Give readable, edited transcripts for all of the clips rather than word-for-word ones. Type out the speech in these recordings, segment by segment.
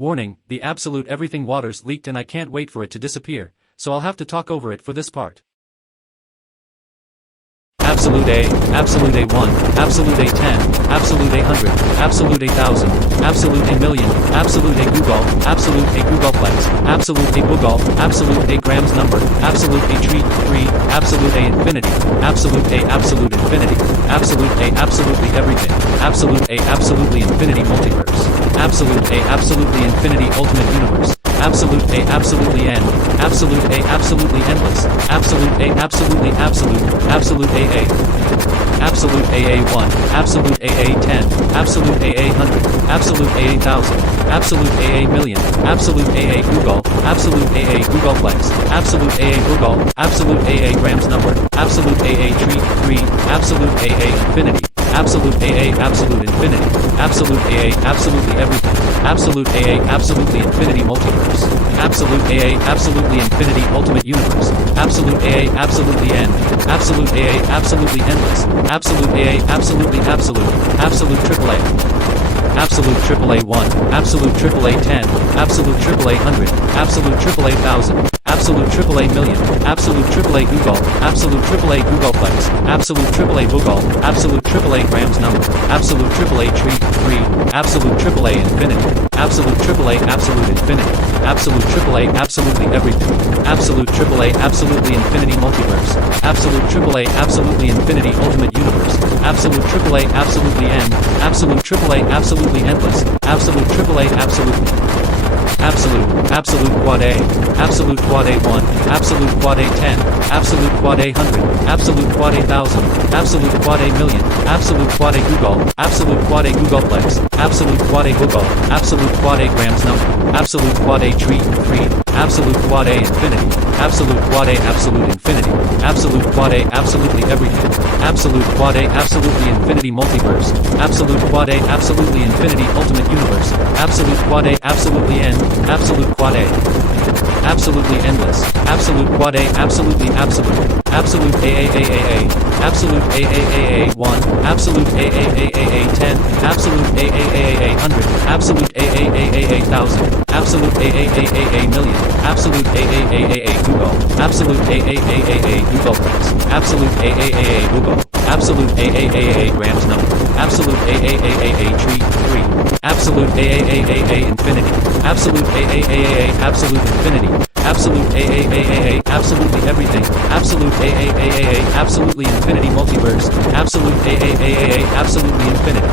Warning, the absolute everything waters leaked and I can't wait for it to disappear, so I'll have to talk over it for this part. Absolute A, Absolute A1, Absolute A10, Absolute A100, Absolute A1000, Absolute A million, Absolute A Giggol, Absolute A Giggolplex, Absolute A Boogol, Absolute A grams number, Absolute A tree, Absolute A infinity, Absolute A absolute infinity, Absolute A absolutely everything, Absolute A absolutely infinity multiverse, Absolute A absolutely infinity ultimate universe, Absolute A absolutely n, Absolute A absolutely endless, Absolute A absolutely absolute, Absolute AA, Absolute AA1, Absolute AA10, Absolute AA100, Absolute AA1000, Absolute AA million, Absolute AA Giggol, Absolute AA Giggolplex, Absolute AA Boogol, Absolute AA grams number, Absolute AA tree, Absolute AA infinity, Absolute AA absolute infinity, Absolute AA absolutely everything, Absolute AA absolutely infinity multiverse, Absolute AA absolutely infinity ultimate universe, Absolute AA absolutely n, Absolute AA absolutely endless, Absolute AA absolutely absolute, Absolute AAA. Absolute AAA1, Absolute AAA10, Absolute AAA100, Absolute AAA1000, Absolute AAA million, Absolute AAA Giggol, Absolute AAA Giggolplex, Absolute AAA Boogol, Absolute AAA grams number, Absolute AAA tree, Absolute AAA infinity, Absolute AAA absolute infinity, Absolute AAA absolutely everything, Absolute AAA absolutely infinity multiverse, Absolute AAA absolutely infinity ultimate universe, Absolute AAA absolutely n, Absolute AAA absolutely endless, Absolute AAA absolute quad A, Absolute quad A1, Absolute quad A10, Absolute quad A100, Absolute quad A1000, Absolute quad A million, Absolute quad A Giggol, Absolute quad A Giggolplex, Absolute quad A Boogol, Absolute quad A grams number, Absolute quad A tree, Absolute quad A infinity, Absolute quad A absolute infinity, Absolute quad A absolutely everything, Absolute quad A absolutely infinity multiverse, Absolute quad A absolutely infinity ultimate universe, Absolute quad A absolutely n, Absolute quad A absolutely endless, Absolute quad A absolutely absolute, Absolute AAAAA, Absolute AAAA1, Absolute AAAAA10, Absolute AAAA100, Absolute AAAAA1000, Absolute AAAAA million, Absolute AAAAA Giggol, Absolute AAAAA Giggolplex, Absolute AAAA Boogol, Absolute AAAA grams number, Absolute AAAAA tree, Absolute AAAAA infinity, Absolute AAAAA absolute infinity, Absolute AAAAA absolutely everything, Absolute AAAAA absolutely infinity multiverse, Absolute AAAAA absolutely infinity.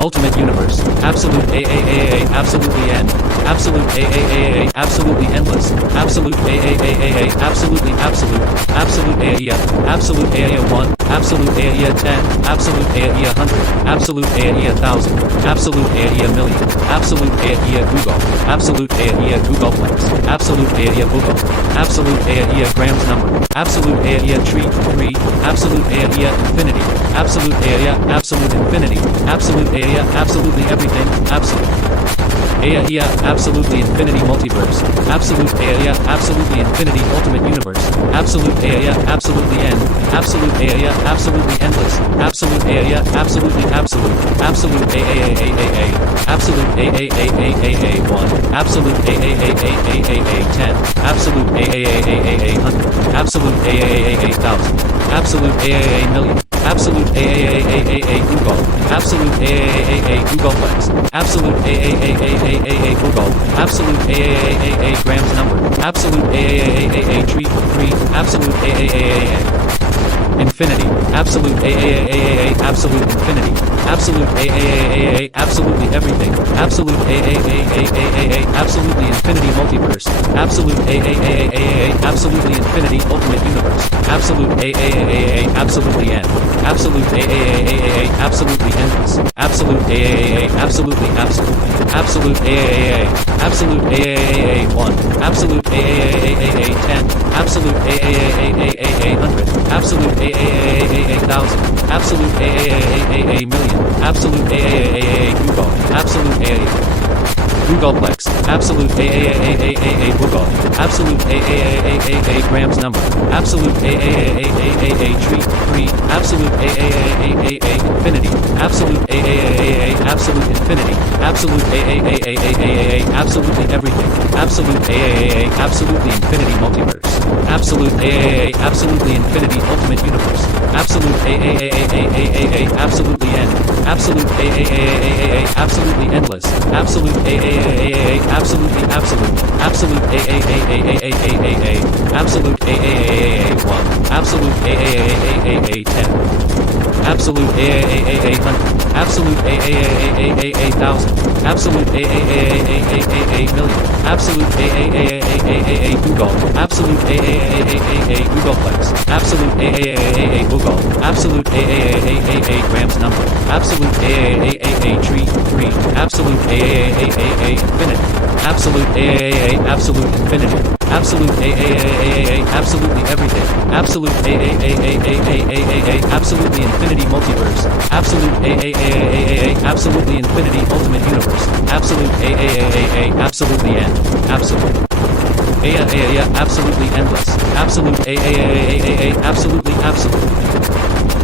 Ultimate universe, Absolute AAAA absolutely n, Absolute AAAA absolutely endless, Absolute AAAA absolutely absolute, Absolute AAIA, Absolute AAIA1, Absolute AAIA10, Absolute AAIA100, Absolute AAIA1000, Absolute AAIA million, Absolute AAIA Giggol, Absolute AAIA Giggolplex, Absolute AAIA Boogol, Absolute AAIA grams number, Absolute AAIA tree, Absolute AAIA infinity, Absolute AAIA absolute infinity, Absolute AAIA absolutely everything, Absolute A.A.I. absolutely infinity multiverse, Absolute A.A.I. absolutely infinity ultimate universe, Absolute A.A.I. absolutely n, Absolute A.A.I. absolutely endless, Absolute A.A.I. absolutely absolute, Absolute AAAAA, Absolute AAAAA1, Absolute AAAAA10, Absolute AAAAA100, Absolute AAAAA1000, Absolute AAA million, Absolute AAAAA Giggol, Absolute AAAAA Giggolplex, Absolute AAAAA Boogol, Absolute AAAAA grams number, Absolute AAAAA tree, Absolute AAAAA infinity, Absolute AAAAA absolute infinity, Absolute AAAAA absolutely everything, Absolute AAAAA absolutely infinity multiverse, Absolute AAAAA absolutely infinity ultimate universe, Absolute AAAAA absolutely n, Absolute AAAAA absolutely endless, Absolute AAAA absolutely absolute, Absolute AAAA, Absolute AAAA1, Absolute AAAAA10, Absolute AAAAA100, Absolute AAAAA1000, Absolute AAAAA million, Absolute AAAAA Giggol, Absolute AAA Googleplex, absolute A Giggol, absolute A grams number, absolute A tree, absolute A infinity, absolute A absolute infinity, absolute A absolutely everything, absolute A absolutely infinity multiverse, absolute A absolutely infinity ultimate universe, absolute A absolutely end, absolute A absolutely endless, absolute A absolutely absolute, absolute A absolute A1, absolute A 10, absolute A 100, absolute A thousand, absolute A million, absolute A Giggol, absolute A Googleplex, absolute A Giggol, absolute A grams number, absolute A tree, absolute A infinity, absolute A absolute infinity, absolute A absolutely everything, absolute A absolutely infinity multiverse, absolute A absolutely infinity ultimate universe, absolute A absolutely end, absolute A absolutely endless, absolute A absolutely absolute.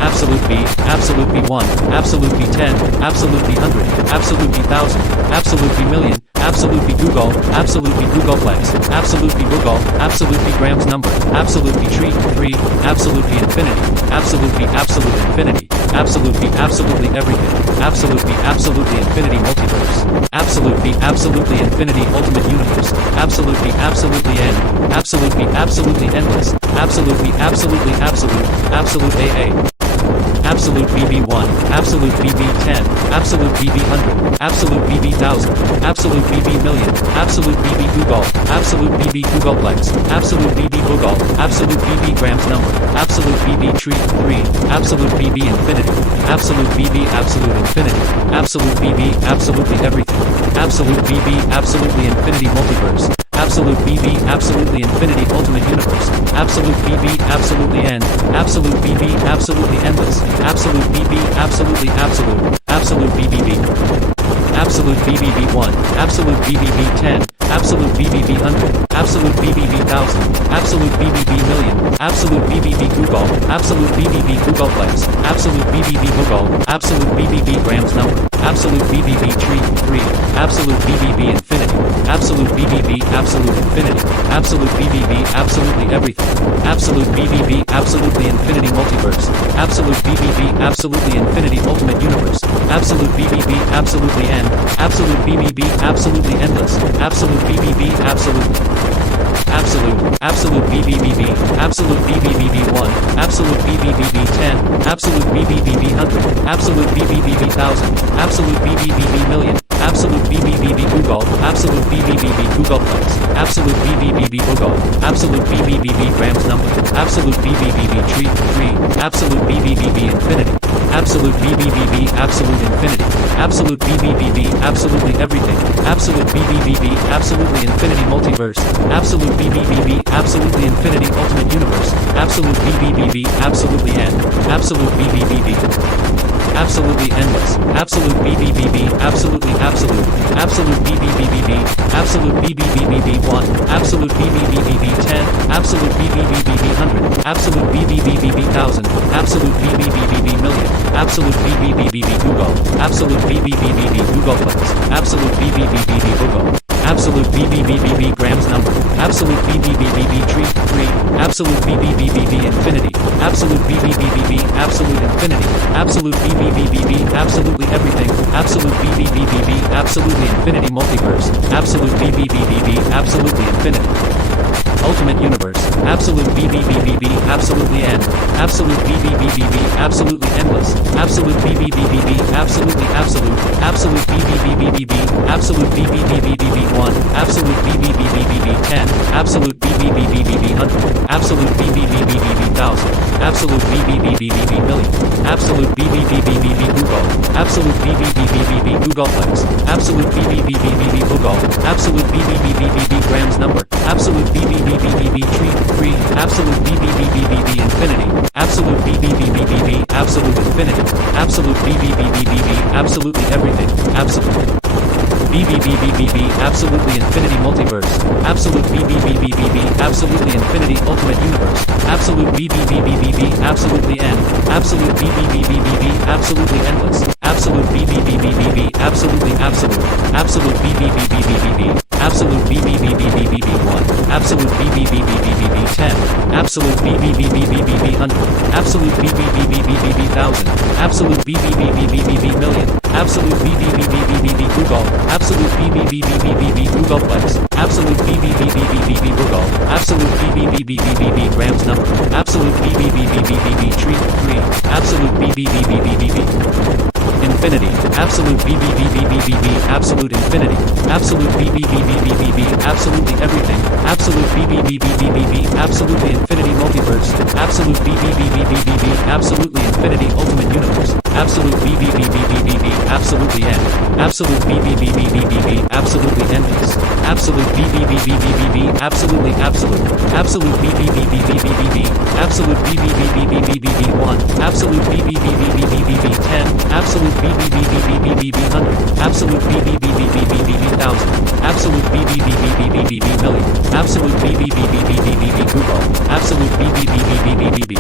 Absolute B, absolute B1, absolute B10, absolute B100, absolute B1000, absolute B1,000,000, absolute B Giggol, absolute B Googleplex, absolute B Giggol, absolute B grams number, absolute B tree, absolute B infinity, absolute B absolute infinity, absolute B absolutely everything, absolute B absolutely infinity multiverse, absolute B absolutely infinity ultimate universe, absolute B absolutely end, absolute B absolutely endless, absolute B absolutely absolute, absolute AA. Absolute BB1, absolute BB10, absolute BB100, absolute BB1000, absolute BB1,000,000, absolute BB Giggol, absolute BB Googleplex, absolute BB Giggol, absolute BB grams number, absolute BB tree, absolute BB infinity, absolute BB absolute infinity, absolute BB absolutely everything, absolute BB absolutely infinity multiverse, absolute BB absolutely infinity ultimate universe, absolute BB absolutely end, absolute BB absolutely endless, absolute BB absolutely absolute, absolute BBB, absolute BBB1, absolute BBB10, absolute BBB100, absolute BBB1000, absolute BBB1,000,000, absolute BBB Giggol, absolute BBB Googleplex, absolute BBB Giggol, absolute BBB grams number, absolute BBB tree, absolute BBB infinity, absolute BBB absolute infinity, absolute BBB absolutely everything, absolute BBB absolutely infinity multiverse, absolute BBB absolutely infinity ultimate universe, absolute BBB absolutely end, absolute BBB absolutely endless, absolute BBB absolute BBBB, absolute BBBB1, absolute BBBB10, absolute BBBB100, absolute BBBB1000, absolute BBBB1,000,000, absolute BBBB Giggol, absolute BBBB Googleplex, absolute BBBB Giggol, absolute BBBB grams number, absolute BBBB tree, absolute BBBB infinity, absolute BBBB absolute infinity, absolute BBBB absolutely everything, absolute BBBB absolutely infinity multiverse, absolute BBBB absolutely infinity ultimate universe, absolute BBBB absolutely end, absolute BBBB absolutely endless, absolute BBBB absolutely absolute, absolute BBBB, absolute BBBB1, absolute BBBB10, absolute BBBB100, absolute BBBB1000, absolute BBBB1,000,000, absolute BBBB Giggol, absolute BBBB Googleplex, absolute BBBB Giggol, absolute BBBB grams number, absolute BBBB tree, absolute BBBB infinity, absolute BBBB absolute infinity, absolute BBBB absolutely everything, absolute BBBB absolutely infinity multiverse, absolute BBBB absolutely infinity ultimate universe, absolute BBBB absolutely end, absolute BBBB absolutely endless, absolute BBBB absolutely absolute, absolute BBBB absolute BBBB1, absolute BBBB10, absolute BBBB100, absolute BBBB1000, absolute BBBB1,000,000, absolute BBBB Giggol, absolute BBBB Googleplex, absolute BBBB Giggol, absolute BBBB grams number, absolute BBBB tree, absolute BBBB infinity, absolute BBBB absolute infinity, absolute BBBB absolutely everything, absolute BBBBBB, absolutely infinity multiverse. Absolute BBBBBB, absolutely infinity ultimate universe. Absolute BBBBBB, absolutely end. Absolute BBBBBB, absolutely endless. Absolute BBBBBB, absolutely absolute. Absolute BBBBBB, absolute BBBBBB1. Absolute BBBBBB 10. Absolute BBBBBB 100. Absolute BBBBBB 1000. Absolute BBBBBB million. Absolute BBBBBB Giggol. Absolute BBBBBB Giggolplex. Absolute BBBBBB Giggol. Absolute BBBBBB grams number. Absolute BBBBBB tree 3. Absolute BBBBBB. Infinity. Absolute BBBBBB. Absolute infinity. Absolute BBBBBB. Absolutely everything. Absolute BBBBBB. Absolutely infinity multiverse. Absolute BBBBBB. Absolutely infinity ultimate universe. Absolute BBBBBB. Absolutely end. Absolute BBBBBB. Absolutely endless. Absolute BBBBBB. Absolutely absolute. Absolute BBBBBB. Absolute BBBBBB1. Absolute BBBBBB 10. Absolute BBBBBB 100. Absolute BBBBBB 1000. Absolute BBBBBB million. Absolute BBBBBB Giggol. Absolute BBBBBB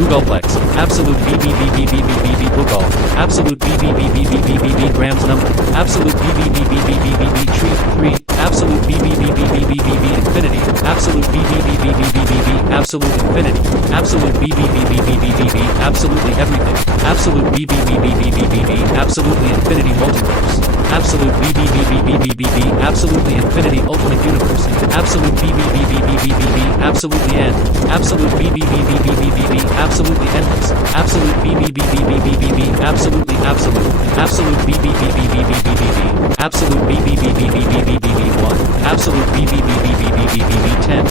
Giggolplex. Absolute BBBBBB Giggol. Absolute BBBBBB grams number. Absolute BBBBBB tree 3. Absolute BBBBBB infinity. Absolute BBBBBB absolute infinity. Absolute BBBBBB absolutely everything. Absolute BBBBBB absolutely infinity multiverse. Absolute BBBBBB absolutely infinity ultimate universe. Absolute BBBBBB absolutely end. Absolute BBBBBB absolutely endless. Absolute BBBBBB absolutely absolute. Absolute BBBBBB absolute BBBBBB1. Absolute BBBBBB 10.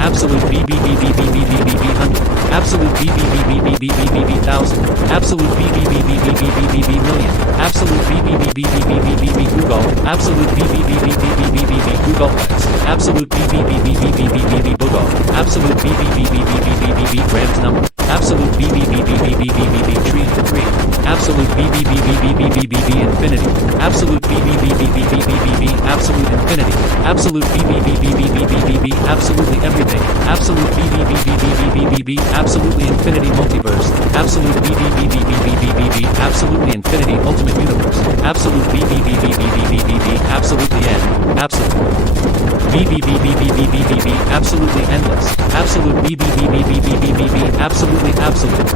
Absolute BBBBBB 100. Absolute BBBBBB 1000. Absolute BBBBBB million. Absolute BBBBBB Giggol. Absolute BBBBBB Giggolplex. Absolute BBBBBB Giggol. Absolute BBBBBB grams number. Absolute BBBBBB tree 3. Absolute BBBBBB infinity. Absolute BBBBBB absolute infinity. Absolute BBBBBB absolutely everything. Absolute BBBBBB absolutely infinity multiverse. Absolute BBBBBB absolutely infinity ultimate universe. Absolute BBBBBB absolutely end. Absolute BBBBBB absolutely endless. Absolute BBBBBB absolutely absolute.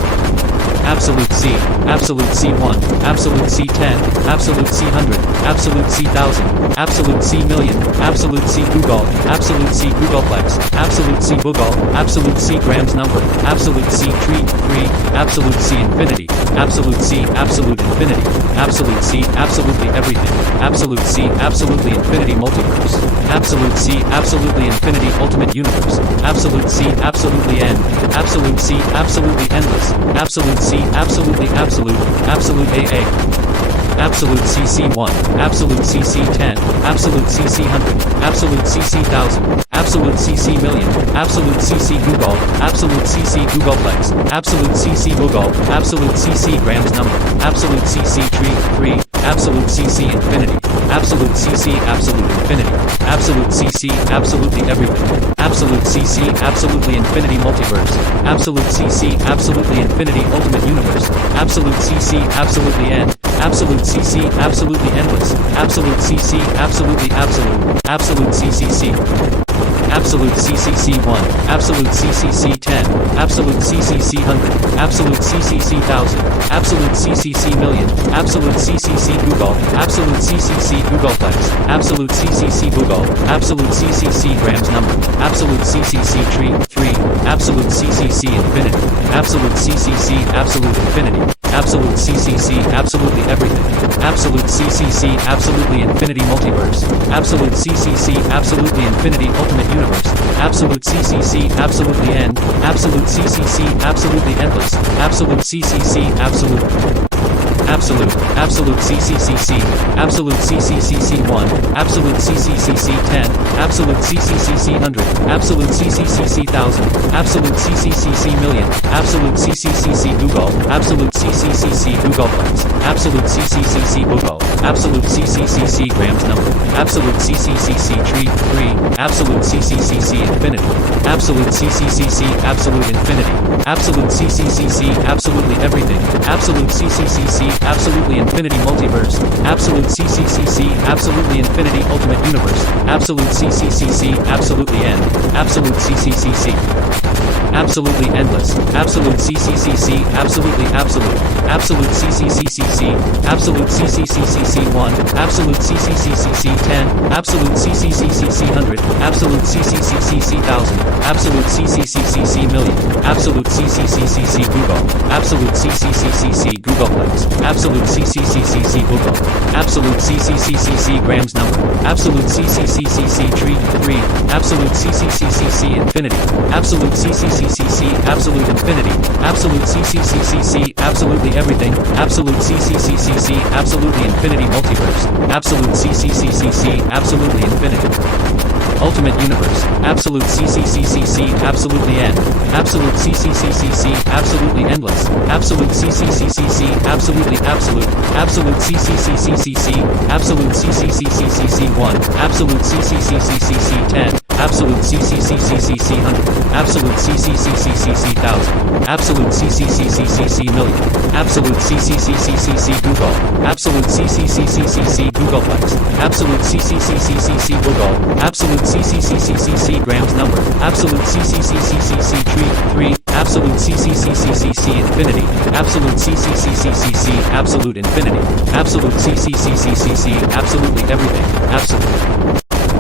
Absolute C. Absolute C1. Absolute C10. Absolute C100. Absolute C1000. Absolute C million. Absolute C Giggol. Absolute C Giggolplex. Absolute C Giggol. Absolute C grams number. Absolute C tree 3. Absolute C infinity. Absolute C absolute infinity. Absolute C absolutely everything. Absolute C absolutely infinity multiverse. Absolute C absolutely infinity ultimate universe. Absolute C absolutely end. Absolute C absolutely endless. Absolute C absolutely absolute. Absolute A.A. Absolute CC1, Absolute CC10, Absolute CC100, Absolute CC1000, Absolute CC million, Absolute CC Giggol, Absolute CC Giggolplex, Absolute CC Giggol, Absolute CC grams number, Absolute CC tree 3, Absolute CC infinity, Absolute CC absolute infinity, Absolute CC absolutely everything, Absolute CC absolutely infinity multiverse, Absolute CC absolutely infinity ultimate universe, Absolute CC absolutely end, Absolute CC absolutely endless, Absolute CC absolutely absolute, Absolute CCC. Absolute CCC1, Absolute CCC10, Absolute CCC100, Absolute CCC1000, Absolute CCC million, Absolute CCC Giggol, Absolute CCC Giggolplex, Absolute CCC Giggol, Absolute CCC grams number, Absolute CCC tree 3, Absolute CCC infinity, Absolute CCC absolute infinity, Absolute CCC absolutely everything, Absolute CCC absolutely infinity multiverse, Absolute CCC absolutely infinity ultimate universe, Absolute CCC absolutely end, Absolute CCC absolutely endless, Absolute CCC absolute. absolute, absolute CCCC, absolute CCCC1, absolute CCCC10, absolute CCCC100, absolute CCCC1000, absolute CCCC million, absolute CCCC Giggol, absolute CCCC Giggolplex, absolute CCCC Giggol, absolute CCCC grams number, absolute CCCC tree, 3, absolute CCCC infinity, absolute CCCC absolute infinity, absolute CCCC absolutely everything, absolute CCCC absolutely infinity multiverse, absolute CCCC absolutely infinity ultimate universe, absolute CCCC absolutely end, absolute CCCC absolutely endless, absolute CCCC absolutely absolute, absolute CCCC, absolute CCCC1, absolute CCCC10, absolute CCCC100, absolute CCCC1000, absolute CCCC million, absolute CCCC Giggol, absolute CCCC Giggolplex, absolute CCCC Giggol, absolute CCCC grams number, absolute CCCC tree, 3, absolute CCCC infinity, absolute CCCC absolute infinity, absolute CCCC absolutely everything, absolute CCCC absolutely infinity multiverse, absolute CCCC absolutely infinity ultimate universe, absolute CCCC absolutely end, absolute CCCC absolutely endless, absolute CCCC absolutely absolute, absolute CCCC absolute CCCC1, absolute CCCC10, absolute CCCC100, absolute CCCC1000, absolute CCCC million, absolute CCCC Giggol, absolute CCCC Giggolplex, absolute CCCC Giggol, absolute CCCC grams number, absolute CCCC tree, 3, absolute CCCC infinity, absolute CCCC absolute infinity, absolute CCCC absolutely everything, absolute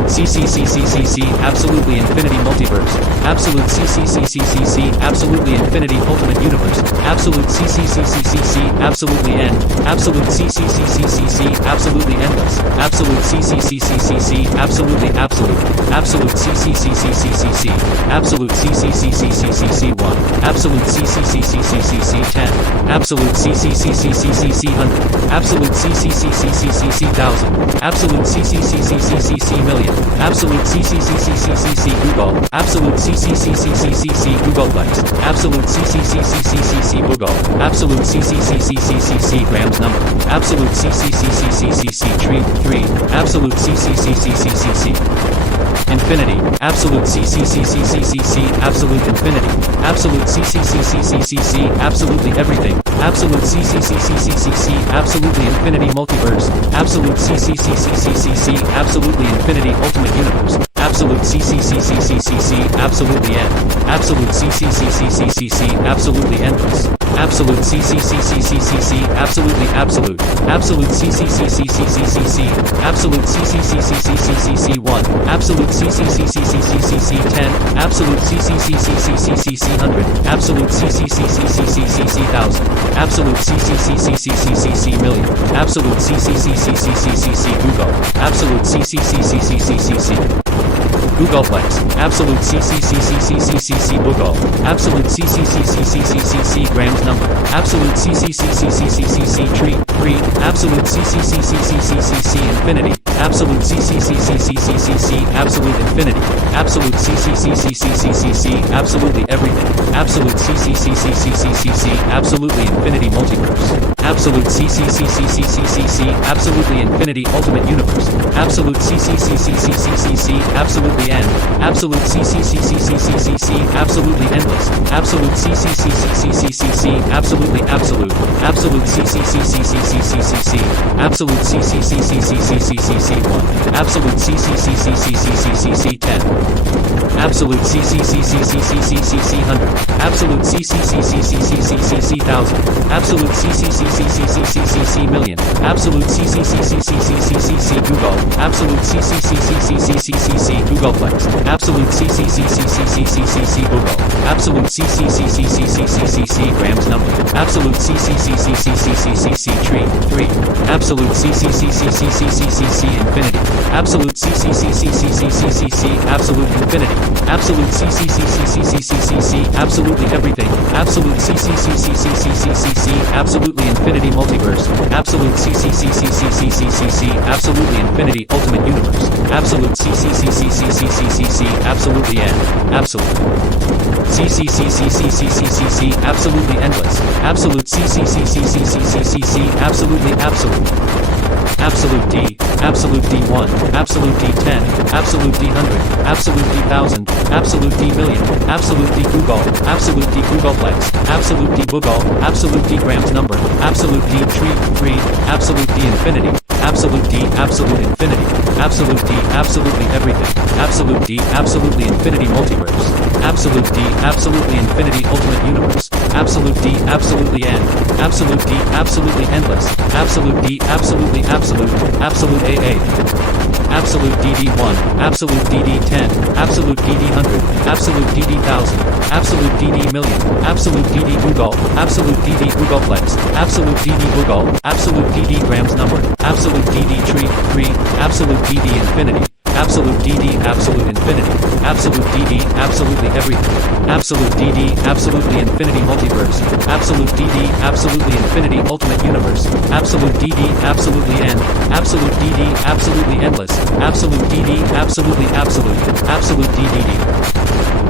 CCCCC absolutely infinity multiverse, absolute CCCCC absolutely infinity ultimate universe, absolute CCCCC absolutely end, absolute CCCCC absolutely endless, absolute CCCCC absolutely absolute, absolute CCCCC absolute CCCCC1, absolute CCCCC10, absolute CCCCC100, absolute CCCCC1000, absolute CCCCC million, absolute CCCCC Giggol, absolute CCCCC Giggolplex, absolute CCCCC Giggol, absolute CCCCC grams number, absolute CCCCC tree, 3, absolute CCCCC infinity, absolute CCCCC absolute infinity, absolute CCCCC absolutely everything, absolute CCCCC absolutely infinity multiverse, absolute CCCCC absolutely infinity ultimate universe, absolute CCCCC absolutely end, absolute CCCCC absolutely endless, absolute CCCCC absolutely absolute, absolute CCCCC absolute CCCCC1, absolute CCCCC10, absolute CCCCC100, absolute CCCCC1000, absolute CCCCC million, absolute CCCCC Giggol, absolute CCCCC Giggolplex, absolute CCCCC Giggol, absolute CCCCC grams number, absolute CCCCC tree, 3, absolute CCCCC infinity, absolute CCCCC absolute infinity, absolute CCCCC absolutely everything, absolute CCCCC absolutely infinity multiverse, absolute CCCCC absolutely infinity ultimate universe, absolute CCCCC absolutely end, absolute CCCCC absolutely endless, absolute CCCCC absolutely absolute, absolute CCCCC absolute CCCCC1, absolute CCCCC10, absolute CCCCC100, absolute CCCCC1000, absolute CCCCC million, absolute CCCCC Google, absolute CCCCCCCCC Googleplex, absolute CCCCCCCCC Google, absolute CCCCCCCCC grams number, absolute CCCCCCCCC tree, 3, absolute CCCCCCCCC infinity, absolute CCCCCCCCC absolute infinity, absolute CCCCCCCCC absolutely everything, absolute CCCCCCCCC absolutely infinity multiverse, absolute CCCCCCCCC absolutely infinity ultimate universe, absolute CCCCCCCCC absolutely end, absolute CCCCCCCCC absolutely endless, absolute CCCCCCCCC absolutely absolute, absolute D, absolute D1, absolute D10, absolute D100, absolute D1000, absolute D million, absolute D Google, absolute D Googleplex, absolute D Boogle, absolute D grams number, absolute D tree, 3, absolute D infinity, absolute D absolute infinity, absolute D absolutely everything, absolute D absolutely infinity multiverse, absolute D absolutely infinity ultimate universe, absolute D absolutely end, absolute D absolutely endless, absolute D absolutely absolute, absolute A.A. absolute DD1, absolute DD10, absolute DD100, absolute DD1000, absolute DD million, absolute DD Google, absolute DD Googleplex, absolute DD Boogle, absolute DD grams number, absolute DD tree, 3, absolute DD infinity, absolute DD absolute infinity, absolute DD absolutely everything, absolute DD absolutely infinity multiverse, absolute DD absolutely infinity ultimate universe, absolute DD absolutely end, absolute DD absolutely endless, absolute DD absolutely absolute, absolute DDD,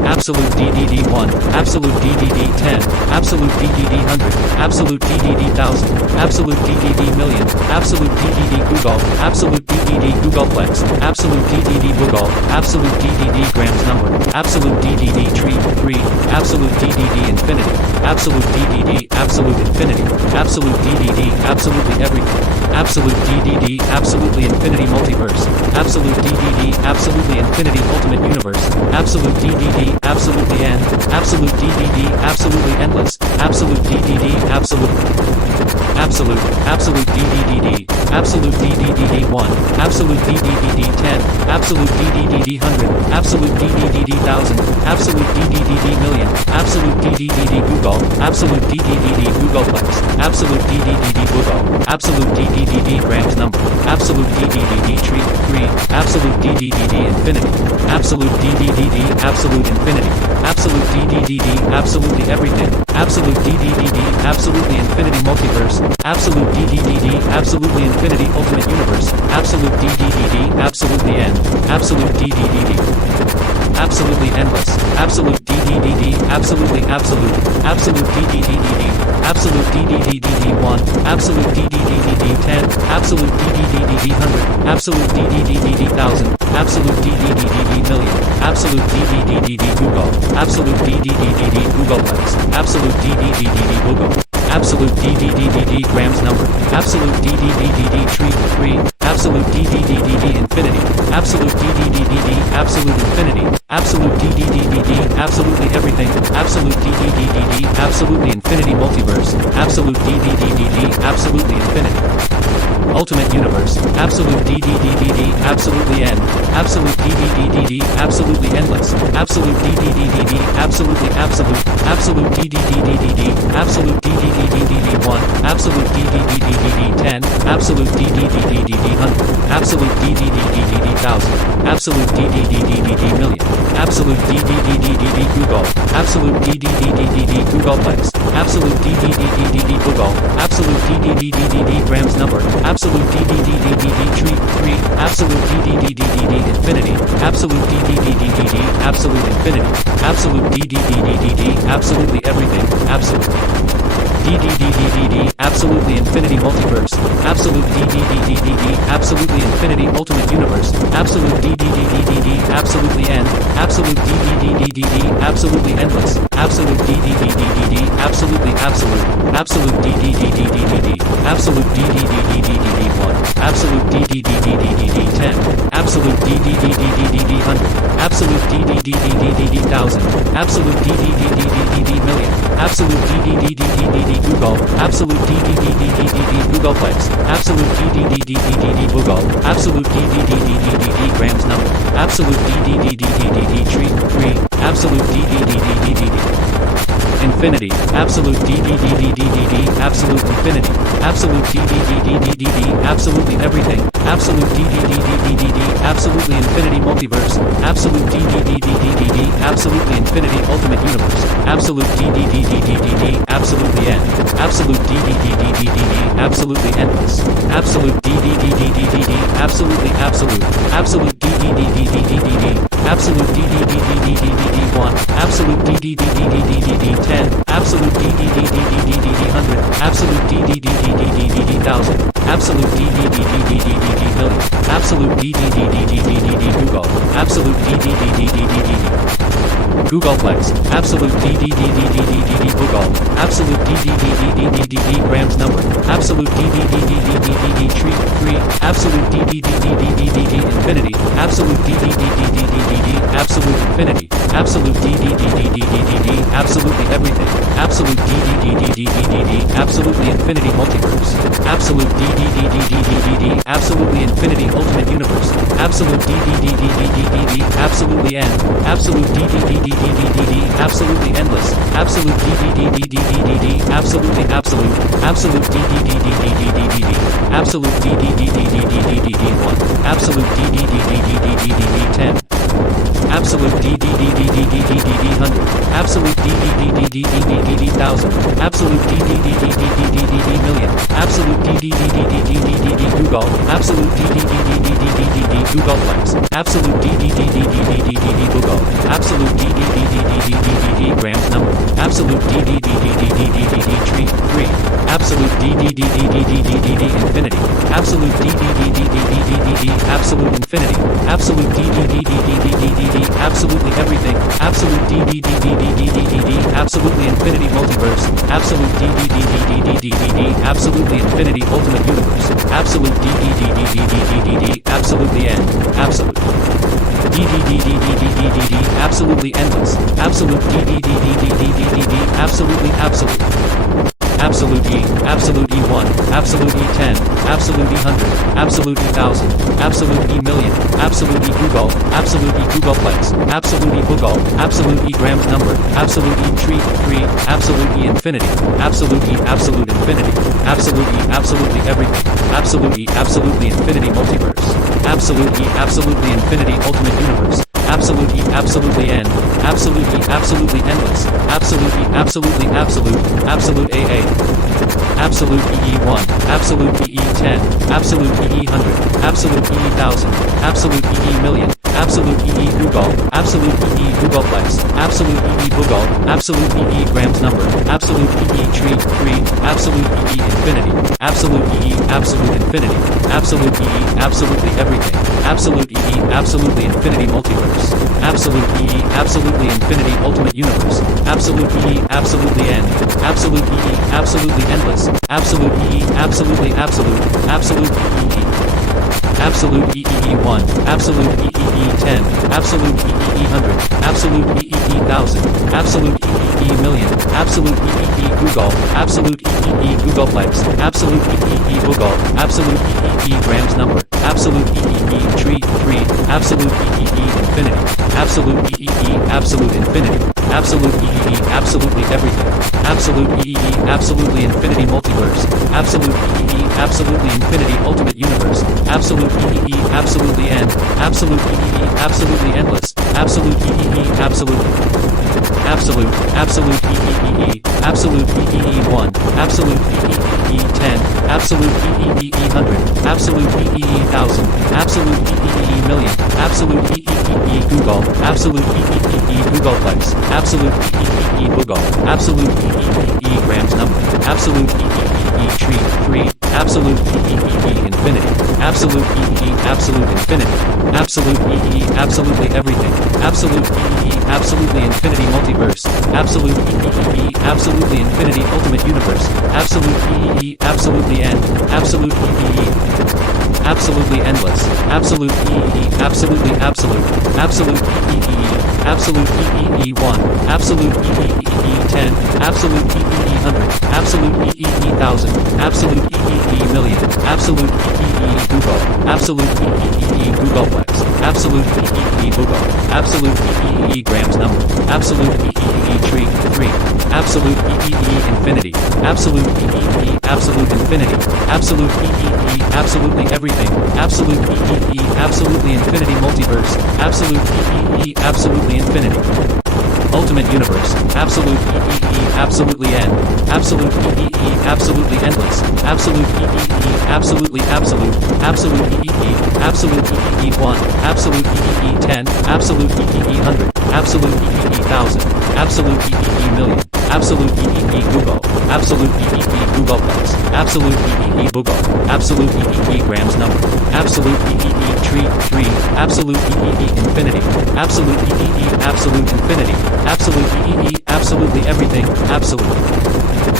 absolute DDD1, absolute DDD10, absolute DDD100, absolute DDD1000, absolute DDD million, absolute DDD Google, absolute DDD Googleplex, absolute DDD Boogle, absolute DDD grams number, absolute DDD tree, 3, absolute DDD infinity, absolute DDD absolute infinity, absolute DDD absolutely everything, absolute DDD absolutely infinity multiverse, absolute DDD absolutely infinity ultimate universe, absolute DDD absolutely end, absolute DDD absolutely endless, absolute DDD absolute, absolute DDDD, absolute DDDD1, absolute DDDD10, absolute DDDD100, absolute DDDD1000, absolute DDDD million, absolute DDDD Google, absolute DDDD Googleplex, absolute DDDD Boogle, absolute DDDD grams number, absolute DDDD tree, 3, absolute DDDD infinity, absolute DDDD absolute infinity, absolute DDDD absolutely everything, absolute DDDD absolutely infinity multiverse, absolute DDDD absolutely infinity ultimate universe, absolute DDDD absolutely end, absolute DDDD absolutely endless, absolute DDDD absolutely absolute, absolute DDDD, absolute DDDD1, absolute DDDD10, absolute DDDD100, absolute DDDD1000, absolute DDDD million, absolute DDDD Google, absolute DDDD Googleplex, absolute DDDD Boogle, absolute DDDD grams number, absolute DDDD tree, 3, absolute DDDD infinity, absolute DDDD absolute infinity, absolute DDDD absolutely everything, absolute DDDD absolutely infinity multiverse, absolute DDDD absolutely infinity, ultimate universe, absolute DDDD absolutely end, absolute DDDD absolutely endless, absolute DDDD absolutely absolute, absolute DDDD absolute DDDD1, absolute DDDD10, absolute DDDD100, absolute DDDD1000, absolute DDDD million, absolute DDDD Google, absolute DDDD Googleplex, absolute DDDD Boogle, absolute DDDD grams number, absolute DDDD tree, 3, absolute DDDD infinity, absolute DDDD absolute infinity, absolute DDDD absolutely everything, absolute DDDD absolutely infinity multiverse, absolute DDDD absolutely infinity ultimate universe, absolute DDDD absolutely end, absolute DDDD absolutely endless, absolute DDDD absolutely absolute, absolute DDDD absolute DDDD1, absolute DDDD10, absolute DDDD100, absolute DDDD1000, absolute DDDD million, absolute DDDD Google, absolute DDDD Googleplex, absolute DDDD Boogle, absolute absolute DDDDDD grams number, absolute DDDDDD tree, 3, absolute DDDDDD. Infinity, absolute DDDDDD, absolute infinity, absolute DDDDDD, absolutely everything, absolute DDDDDD, absolutely infinity multiverse, absolute DDDDDD, absolutely infinity ultimate universe, absolute DDDDDD, absolutely end, absolute DDDDDD, absolutely endless, absolute DDDDDD, absolutely absolute, absolute DDDDDD, absolute DDDDDD1, absolute DDDDDD 10, absolute DDDDDD 100, absolute DDDDDD 1000, absolute DDDDDD million, absolute DDDDDD Google, absolute DDDDDD Googleplex, absolute DDDDDD Google, absolute DDDDDD grams number, absolute DDDDDD tree, 3, absolute DDDDDD infinity, absolute DDDDDD, absolute infinity, absolute DDDDDD, absolutely everything, absolute DDDDDD, absolutely infinity multiverse, absolute DDDDDD, absolutely infinity ultimate universe, absolute DDDDDD, absolutely end, absolute DDDDDD, absolutely endless, absolute DDDDDD, absolutely absolute, absolute DDDDDD, absolute DDDDDD1, absolute DDDDDD 10, absolute DDDDDD 100, absolute DDDDDD 1000, absolute DDDDDD million, absolute DDDDDD Google, absolute DDDDDD Googleplex, absolute DDDDDD Google, absolute DDDDDD grams number, absolute DDDDDD tree, 3, absolute DDDDDD infinity, absolute DDDDDD, absolute infinity, absolute DDDDDD, absolutely everything, absolute DDDDDD, absolutely infinity multiverse, absolute DDDDDD, absolutely infinity ultimate universe, absolute DDDDDD, absolutely end, absolute DDDDDD, absolutely endless, absolute DDDDDD, absolutely absolute, absolute E, absolute E1, absolute E10, absolute E100, absolute E1000, absolute E million, absolute E Google, absolute E Googleplex, absolute E Google, absolute E grams number, absolute E tree, 3, absolute E infinity, absolute E absolute infinity, absolute E absolutely everything, absolute E absolutely infinity multiverse, absolute E absolutely infinity ultimate universe, absolute E absolutely end, absolute E absolutely endless, absolute E absolutely absolute, absolute A.A. absolute EE1, absolute EE10, absolute EE100, absolute EE1000, absolute EE million, absolute EE Google, absolute EE Googleplex, absolute EE Google, absolute EE grams number, absolute EE tree, 3, absolute EE infinity, absolute EE absolute infinity, absolute EE absolutely everything, absolute EE absolutely infinity multiverse, absolute EE absolutely infinity ultimate universe, absolute EE absolutely end, absolute EE absolutely endless, absolute EE absolutely absolute, absolute EE, absolute EE1, absolute EE10, absolute EE100, absolute EE1000, absolute EE million, absolute EE Google, absolute EE Googleplex, absolute EE Google, absolute EE grams number, absolute EE tree, 3, absolute EE infinity, absolute EE absolute infinity, absolute EE absolutely everything, absolute EE absolutely infinity multiverse, absolute EE absolutely infinity ultimate universe, absolute EE absolutely end, absolute EE absolutely endless, absolute EE absolutely, absolute, absolute EE, absolute EE1, absolute EE10, absolute EE100, absolute EE1000, absolute EE million, absolute EE Google, absolute EE Googleplex, absolute EE Google, absolute EE grams number, absolute EE tree, 3, absolute EE infinity, absolute EE absolute infinity, absolute EE absolutely everything, absolute EE absolutely infinity multiverse, absolute EE absolutely infinity ultimate universe, absolute EE absolutely end, absolute EE absolutely endless, absolute EEE, absolutely absolute, absolute EEE, absolute EEE1, absolute EEE 10, absolute EEE 100, absolute EEE 1000, absolute EEE million, absolute EEE Google, absolute EEE Googleplex, absolute EEE Google, absolute EEE grams number, absolute EEE tree 3, absolute EEE infinity, absolute EEE absolute infinity, absolute EEE absolutely everything, absolute EEE absolutely infinity multiverse, absolute EEE absolutely infinity. Ultimate universe, absolute EEE absolutely end, absolute EEE absolutely endless, absolute EEE absolutely absolute, absolute EEE, absolute EEE 1, absolute EEE 10, absolute EEE 100, absolute EEE 1000, absolute EEE million, absolute EEE Google, absolute EEE Googleplex, absolute EEE Google, absolute EEE grams number, absolute EEE tree 3, absolute EEE infinity, absolute EEE absolute infinity, absolute EEE absolutely everything, absolute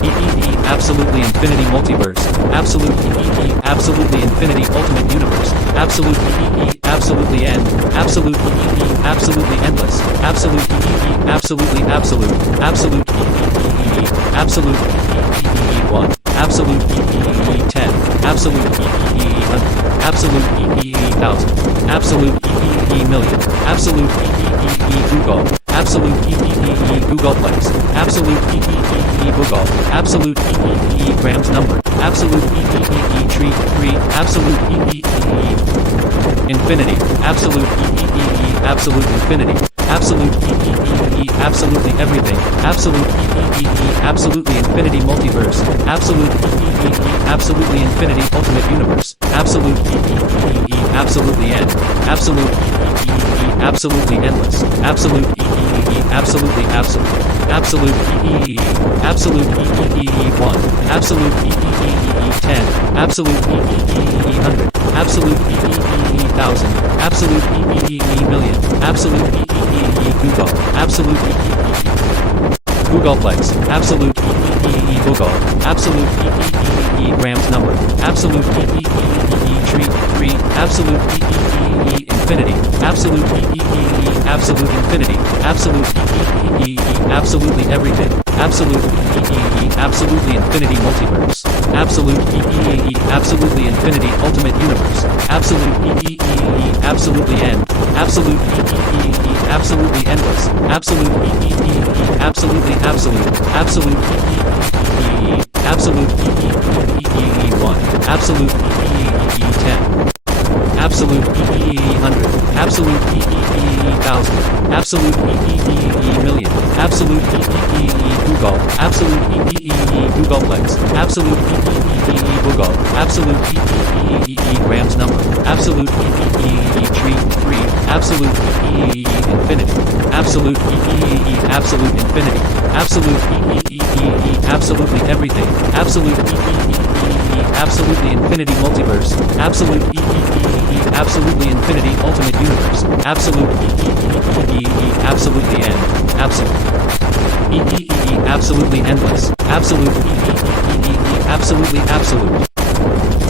EEE absolutely infinity multiverse, absolute EEE absolutely infinity ultimate universe, absolute EEE absolutely end, absolute EEE absolutely endless, absolute EEE absolutely absolute, absolute EEE absolute EEE 1, absolute EEE 10, absolute EEE 100, absolute EEE 1000, absolute EEE million, absolute EEE Google, absolute EEE Googleplex, absolute EEE Google, absolute EEE grams number, absolute EEE tree 3, absolute EEE infinity, absolute EEE absolute infinity, absolute EEE absolutely everything, absolute EEE absolutely infinity multiverse, absolute EEE absolutely infinity ultimate universe, absolute EEE absolutely end, absolute EEE absolutely endless, absolute EEE absolutely absolute, absolute EEE, absolute EEE 1, absolute EEE 10, absolute EEE 100, absolute EEE 1000, absolute EEE million, absolute EEE Google, absolute EEE Googleplex, absolute EEE Google, absolute EEE grams number, absolute EEE tree 3, absolute EEE infinity, absolute EEE absolute infinity, absolute EEE absolutely everything, absolute EEE absolutely infinity multiverse, absolute EEE absolutely infinity ultimate universe, absolute EEE absolutely end, absolute EEE absolutely endless, absolute EEE absolutely absolute, absolute EEE absolute EEE 1, absolute EEE 10, absolute EEE 100, absolute EEE 1000, absolute EEE million, absolute EEE Google, absolute EEE Googleplex, absolute EEE Google, absolute EEE grams number, absolute EEE tree 3, absolute EEE infinity, absolute EEE absolute infinity, absolute EEE absolutely everything, absolute EEE absolutely infinity multiverse, absolute EEE absolutely infinity ultimate universe, absolute EEE absolutely end, absolute EEE absolutely endless, absolute EEE absolutely absolute,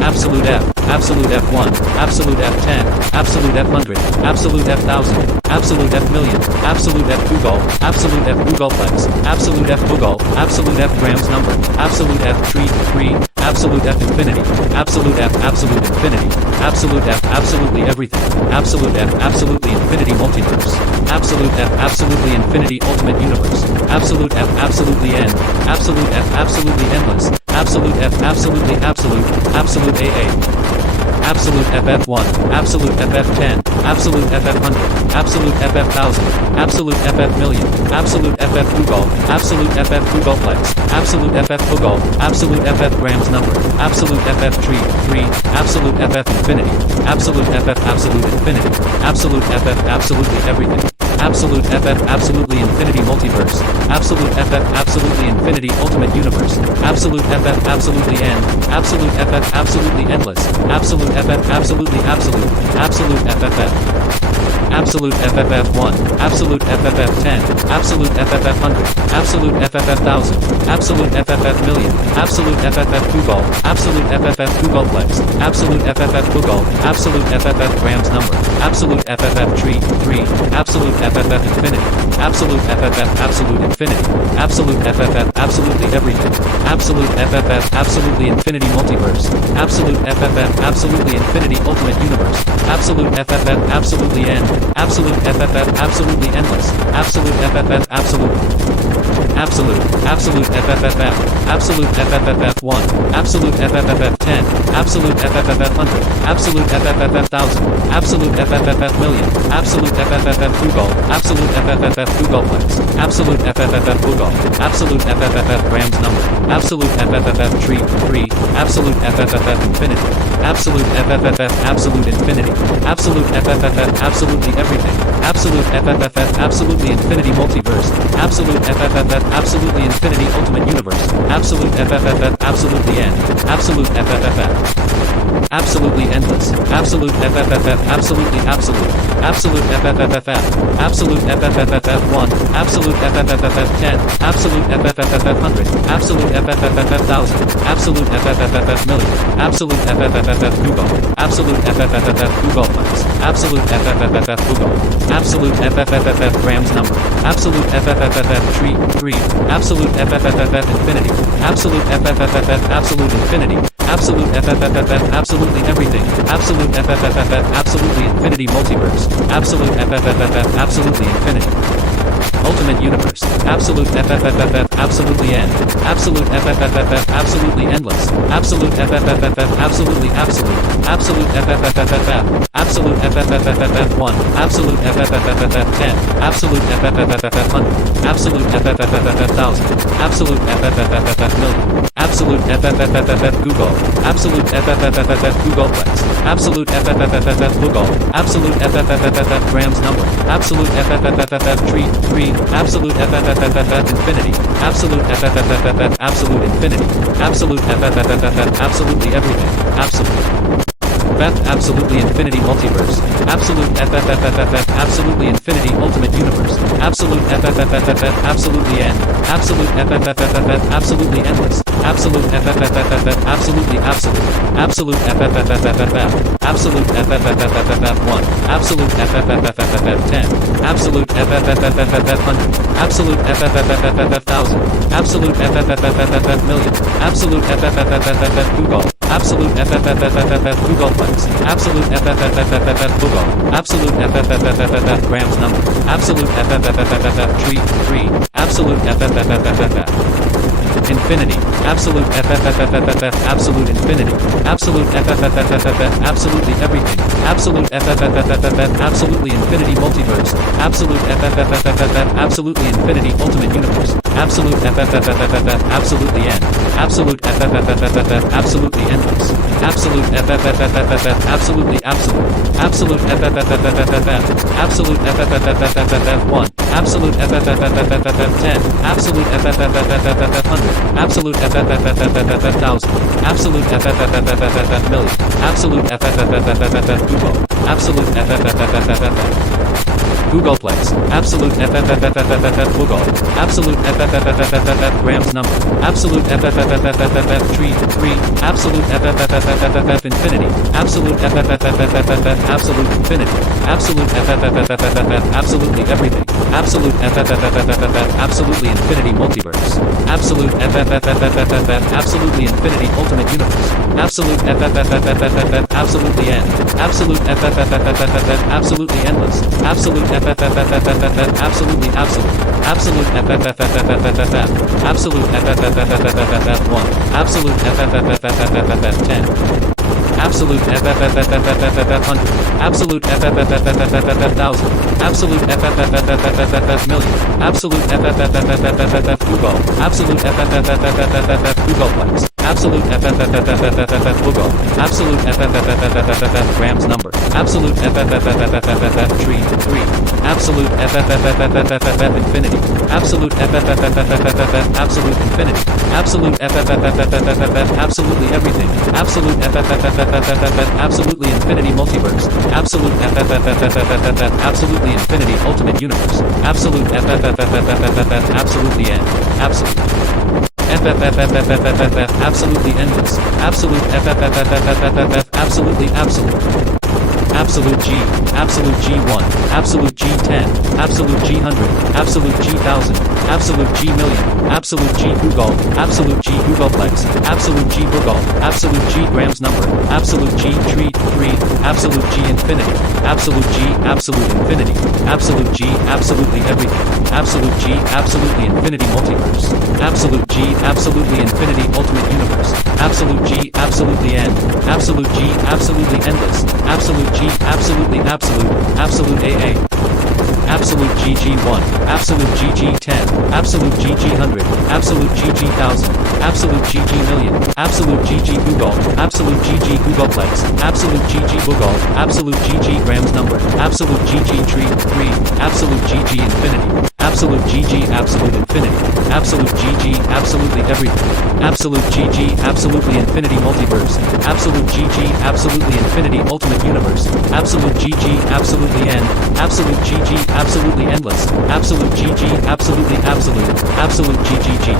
absolute F, absolute F1, absolute F10, absolute F100, absolute F1000, absolute F million, absolute F Google, absolute F Googleplex, absolute F Google, absolute F grams number, absolute F tree 3, absolute F infinity, absolute F absolute infinity, absolute F absolutely everything, absolute F absolutely infinity multiverse, absolute F absolutely infinity ultimate universe, absolute F absolutely end, absolute F absolutely endless, absolute F absolutely absolute, absolute A.A. Absolute FF1, absolute FF10, absolute FF100, absolute FF1000, absolute FF million, absolute FF Google, absolute FF Googleplex, absolute FF Google, absolute FF grams number, absolute FF tree 3, absolute FF infinity, absolute FF absolute infinity, absolute FF absolutely everything, absolute FF absolutely infinity multiverse, absolute FF absolutely infinity ultimate universe, absolute FF absolutely end, absolute FF absolutely endless, absolute FF absolutely absolute, absolute FFF. absolute FFF1, absolute FFF10, absolute FFF100, absolute FFF1000, absolute FFF million, absolute FFF Giggol, absolute FFF Giggolplex, absolute FFF Giggol, absolute FFF grams number, absolute FFF tree, 3, absolute FFF infinity, absolute FFF absolute infinity, absolute FFF absolutely everything, absolute FFF absolutely infinity multiverse, absolute FFF absolutely infinity ultimate universe, absolute FFF absolutely end, absolute FFF absolutely endless, absolute FFF absolute FFFF, absolute FFFF1, absolute FFFF10, absolute FFFF100, absolute FFFF1000, absolute FFFF million, absolute FFFF Giggol, absolute FFFF Giggolplex, absolute FFFF Giggol, absolute FFFF grams number, absolute FFFF tree, 3, absolute FFFF infinity, absolute FFFF absolute infinity, absolute FFFF absolutely everything, absolute FFFF absolutely infinity multiverse, absolute FFFF absolutely infinity ultimate universe, absolute FFFF absolutely end, absolute FFFF absolutely endless, absolute FFFF absolutely absolute, absolute FFFF, absolute FFFF1, absolute FFFF10, absolute FFFF100, absolute FFFF1000, absolute FFFF million, absolute FFFF Giggol, absolute FFFF Giggolplex, absolute FFFF Giggol, absolute FFFF grams number, absolute FFFF tree, 3, absolute FFFF infinity, absolute FFFF absolute infinity, absolute FFFF absolutely everything, absolute FFFF absolutely infinity multiverse, absolute FFFF absolutely infinity ultimate universe, absolute FFFF absolutely end, absolute FFFF absolutely endless, absolute FFFF absolutely absolute, absolute FFFF, absolute FFFF1, absolute FFFF10, absolute FFFF100, absolute FFFF1000, absolute FFFF million, absolute FFFF Giggol, absolute FFFF Giggolplex, absolute FFFF Giggol, absolute FFFF grams number, absolute FFFF tree, 3, absolute FFFF infinity, absolute FFFF absolute infinity, absolute FFFF absolutely everything, absolute FF absolutely infinity multiverse, absolute FFFF absolutely infinity ultimate universe, absolute FFFF absolutely end, absolute FFFF absolutely endless, absolute FFFF absolutely absolute, absolute FFFF absolute FFFF1, absolute FFFF10, absolute FFFF100, absolute FFFF1000, absolute FFFF million, absolute FFFF Giggol, absolute FFFF Giggolplex, absolute FFFF Giggol, absolute FFFF grams number, absolute FFFF tree, 3, absolute FFFF infinity, absolute FFFF absolute infinity, absolute FFFF absolutely everything, absolute FFFF absolutely infinity multiverse, absolute FFFF absolutely infinity ultimate universe, absolute FFFF absolutely end, absolute FFFF absolutely endless, absolute FFFF absolutely absolute, absolute FFFF absolute FFFF1, absolute FFFF10, absolute FFFF100, absolute FFFF1000, absolute FFFF million, absolute FFFF Giggol, absolute FFFF Giggolplex, absolute FFFF Giggol, absolute FFFF grams number, absolute FFFF tree, 3, absolute FFFF infinity, absolute FFFF absolute infinity, absolute FFFF absolutely everything, absolute FFFF absolutely infinity multiverse, absolute FFFF absolutely infinity ultimate universe, absolute FFFF absolutely end, absolute FFFF absolutely endless, absolute FFFF absolutely absolute, absolute FFFF absolute FFFF1, absolute FFFF10, absolute FFFF100, absolute FFFF1000, absolute FFFF million, absolute FFFF Giggol, absolute FFFF Giggolplex, absolute FFFF Giggol, absolute FFFF grams number, absolute FFFF tree, 3, absolute FFFF infinity, absolute FFFF absolute infinity, absolute FFFF absolutely everything, absolute FFFF absolutely infinity multiverse, absolute FFFFFFFFF, absolutely infinity, ultimate universe, absolute FFFFFFFF, absolutely end, absolute. FFFFFFFF, absolutely endless, absolute FFFFFFFF, absolutely absolute. Absolute G, absolute G1, absolute G10, absolute G100, absolute G1000, absolute G million, absolute G Giggol, absolute G Googleplex, absolute G Giggol, absolute G grams number, absolute G tree, 3, absolute G infinity, absolute G, absolute infinity, absolute G, absolutely everything, absolute G, absolutely infinity multiverse, absolute G, absolutely infinity ultimate universe, absolute G, absolutely end, absolute G, absolutely endless, absolute G, absolutely absolute, absolute A.A. Absolute GG1, absolute GG10, absolute GG100, absolute GG1000, absolute GG million, absolute GG Giggol, absolute GG Googleplex, absolute GG Giggol, absolute GG grams number, absolute GG tree, 3, absolute GG infinity, absolute GG absolute infinity, absolute GG absolutely everything, absolute GG absolutely infinity multiverse, absolute GG absolutely infinity ultimate universe, absolute GG absolutely end, absolute GG absolutely endless, absolute GG absolutely absolute, absolute GGG.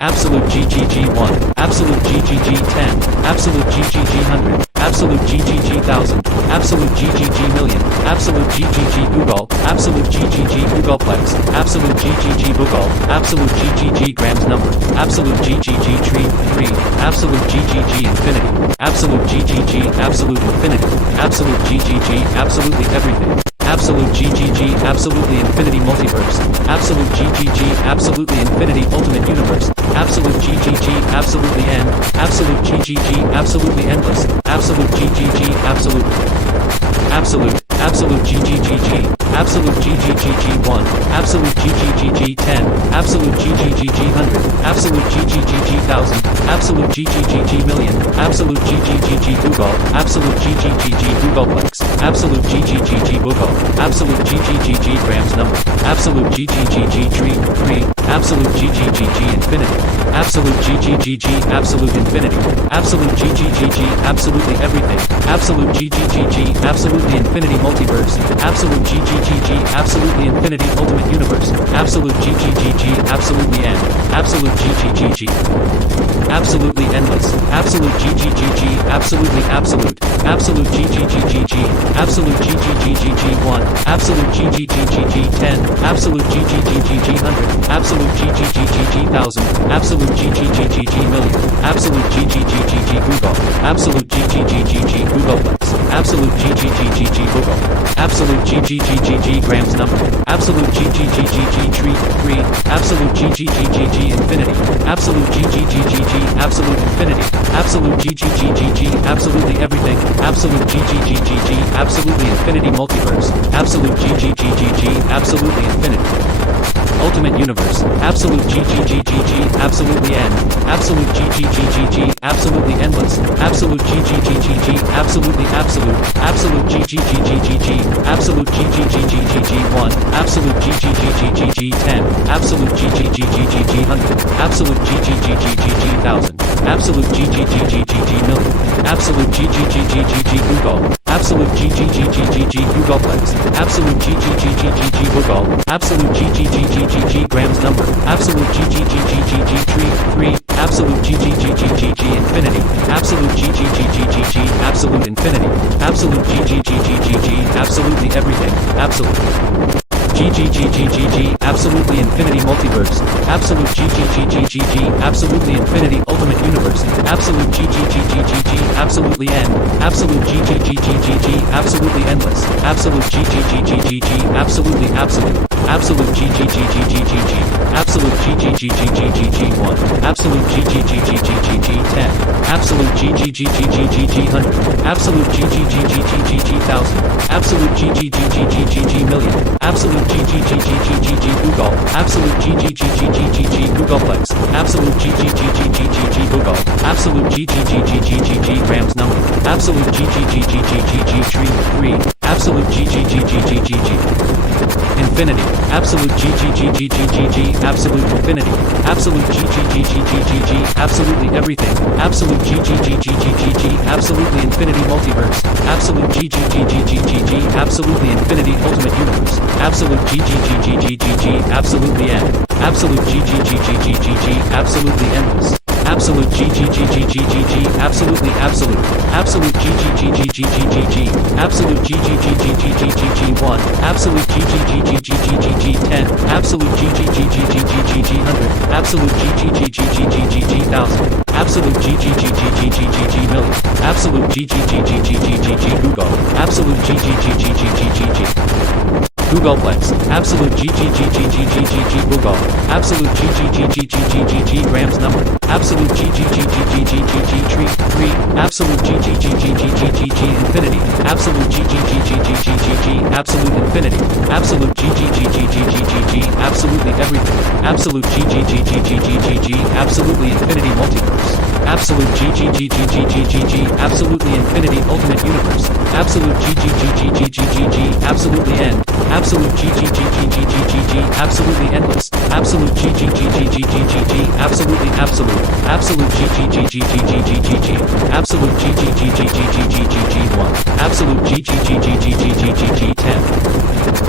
Absolute GGG1, absolute GGG10, absolute GGG100, absolute GGG1000, absolute GGG million, absolute GGG Giggol, absolute GGG Googleplex, absolute GGG Giggol, absolute GGG grams number, absolute GGG tree, 3, absolute GGG infinity, absolute GGG absolute infinity, absolute GGG absolutely everything, absolute GGG absolutely infinity multiverse, absolute GGG absolutely infinity ultimate universe, absolute GGG absolutely end, absolute GGG absolutely endless, absolute GGG absolute, absolute, absolute GGGG, absolute GGGG1, absolute GGGG10, absolute GGGG100, absolute GGGG1000, absolute GGGG million, absolute GGGG Giggol, absolute GGGG Googleplex, absolute GGGG Giggol, absolute GGGG grams number, absolute GGGG tree, 3, absolute GGGG infinity, absolute GGGG absolute infinity, absolute GGGG absolutely everything, absolute GGGG absolutely infinity multiverse, absolute GGGG absolutely infinity ultimate universe, absolute GGGG absolutely end, absolute GGGG. Absolutely endless, absolute GGGG, absolutely absolute, absolute GGGGG, absolute GGGGG1, absolute GGGGG10, absolute GGGGG100, absolute GGGGG1000, absolute GGGGG million, absolute GGGGG Giggol, absolute GGGGG Googleplex, absolute GGGGG Giggol, absolute GGGGG grams number, absolute GGGGG tree, 3, absolute GGGGG infinity, absolute GGGGG absolute infinity, absolute GGGGG absolutely everything, absolute GGGGG absolutely infinity multiverse, absolute GGGGG absolutely infinity. Ultimate universe, absolute GGGGG absolutely end, absolute GGGGG absolutely endless, absolute GGGGG absolutely absolute, absolute GGGGG, absolute GGGGG1, absolute GGGGG10, absolute GGGGG100, absolute GGGGG1000, absolute GGGGG million, absolute GGGGG Giggol, absolute GGGGG Googleplex, absolute GGGGG Giggol, absolute GGGGG grams number, absolute GGGGG tree, 3, absolute GGGGG infinity, absolute GGGGG absolute infinity, absolute GGGGG absolutely everything, absolute. GGGGG, absolutely infinity multiverse, absolute GGGGG, absolutely infinity ultimate universe, absolute GGGGG, absolutely end, absolute GGGGG, absolutely endless, absolute GGGGG, absolutely absolute, absolute GGGGG, absolute GGGGG1, absolute GGGGG10, absolute GGGGG100, absolute GGGGG1000, absolute GGGGG million, absolute GGGGG Giggol, absolute GGGGG Googleplex, absolute GGGGG Giggol, absolute GGGGG grams number, absolute GGGGG tree, 3, absolute GGGGG. infinity, absolute G G G G G G G, absolute infinity, absolute G G G G G G G, absolutely everything, absolute G G G G G G G, absolutely infinity multiverse, absolute G G G G G G G, absolutely infinity ultimate universe, absolute G G G G G G G, absolutely end, absolute G G G G G G G, absolutely endless. Absolute G G G G G G G, absolutely absolute, absolute G G G G G G G G, absolute G G G G G G G G 1, absolute G G G G G G G G 10, absolute G G G G G G G G 100, absolute G G G G G G G G 1000, absolute G G G G G G G G million, absolute G G G G G G G G Giggol, absolute G G G G G G G G Giggolplex, absolute G G G G G G G G Giggol, absolute G G G G G G G G grams number, absolute G G G G G G G G tree 3, absolute G G G G G G G G infinity, absolute G G G G G G G G absolute infinity, absolute G G G G G G G G absolutely everything, absolute G G G G G G G G absolutely infinity multiverse, absolute G G G G G G G G absolutely infinity ultimate universe, absolute G G G G G G G G absolutely end, absolute G G G G G G G G absolutely endless, absolute G G G G G G G G absolutely absolute, absolute G G G G G G G G G absolute G G G G G G G G G 1, absolute G G G G G G G G G 10,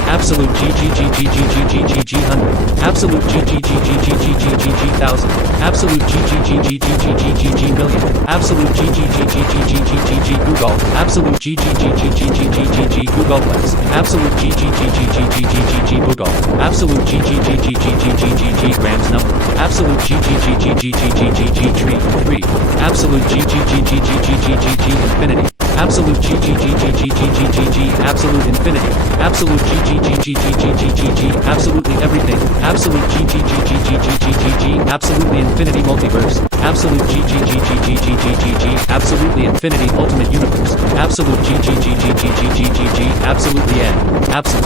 absolute G G G G G G G G G 100, absolute G G G G G G G G G 1000, absolute G G G G G G G G G million, absolute G G G G G G G G G Giggol, absolute G G G G G G G G G Giggolplex, absolute G G G G G G G G G Giggol, absolute G G G G G G G G G grams number, absolute G G G G G G G G G tree 3, absolute G G G G G G G G G infinity, absolute G G G G G G G G G absolute infinity, absolute G G G G G G G G G absolutely everything, absolute G G G G G G G G G absolutely infinity multiverse, absolute G G G G G G G G G absolutely infinity ultimate universe, absolute G G G G G G G G G absolutely end, absolute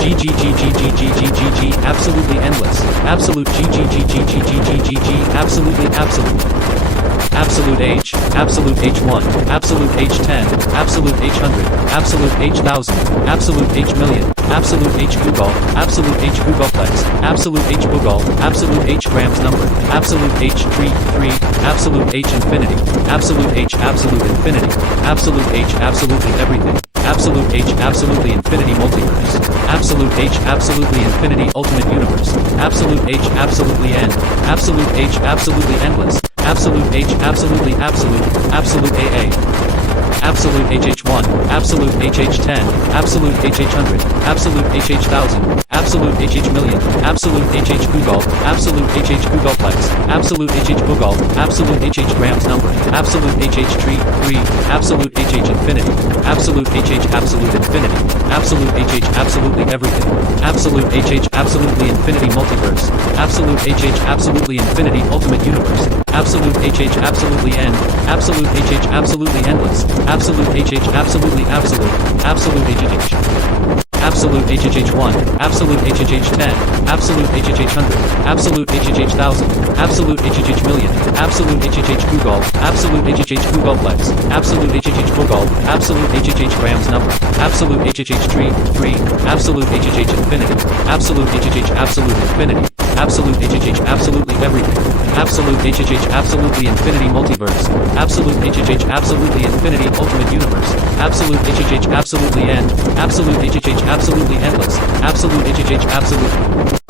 G G G G G G G G G absolutely endless, absolute G G G G G G G G G absolutely absolute. Absolute H, absolute H1, absolute H10, absolute H100, absolute H1000, absolute H million, absolute H Giggol, absolute H Giggolplex, absolute H Giggol, absolute H grams number, absolute H tree 3, absolute H infinity, absolute H absolute infinity, absolute H absolutely everything, absolute H absolutely infinity multiverse, absolute H absolutely infinity ultimate universe, absolute H absolutely end, absolute H absolutely endless, absolute H absolutely absolute, absolute A.A. absolute HH1, absolute HH10, absolute HH100, absolute HH1000, absolute HH million, absolute HH Giggol, absolute HH Giggolplex, absolute HH Giggol, absolute HH grams number, absolute HH tree 3, absolute HH infinity, absolute HH absolute infinity, absolute HH absolutely everything, absolute HH absolutely infinity multiverse, absolute HH absolutely infinity ultimate universe, absolute HH absolutely end, absolute HH absolutely endless, absolute HH absolutely absolute, absolute HHH. Absolute HHH1, absolute HHH10, absolute HHH100, absolute HHH1000, absolute HHH million, absolute HHH Giggol, absolute HHH Giggolplex, absolute HHH Giggol, absolute HHH grams number, absolute HHH tree 3, absolute HHH infinity, absolute HHH absolute infinity, absolute HHH absolutely everything, absolute HHH absolutely infinity multiverse, absolute HHH absolutely infinity ultimate universe, absolute HHH absolutely end, absolute HHH absolutely endless, absolute HHH absolute.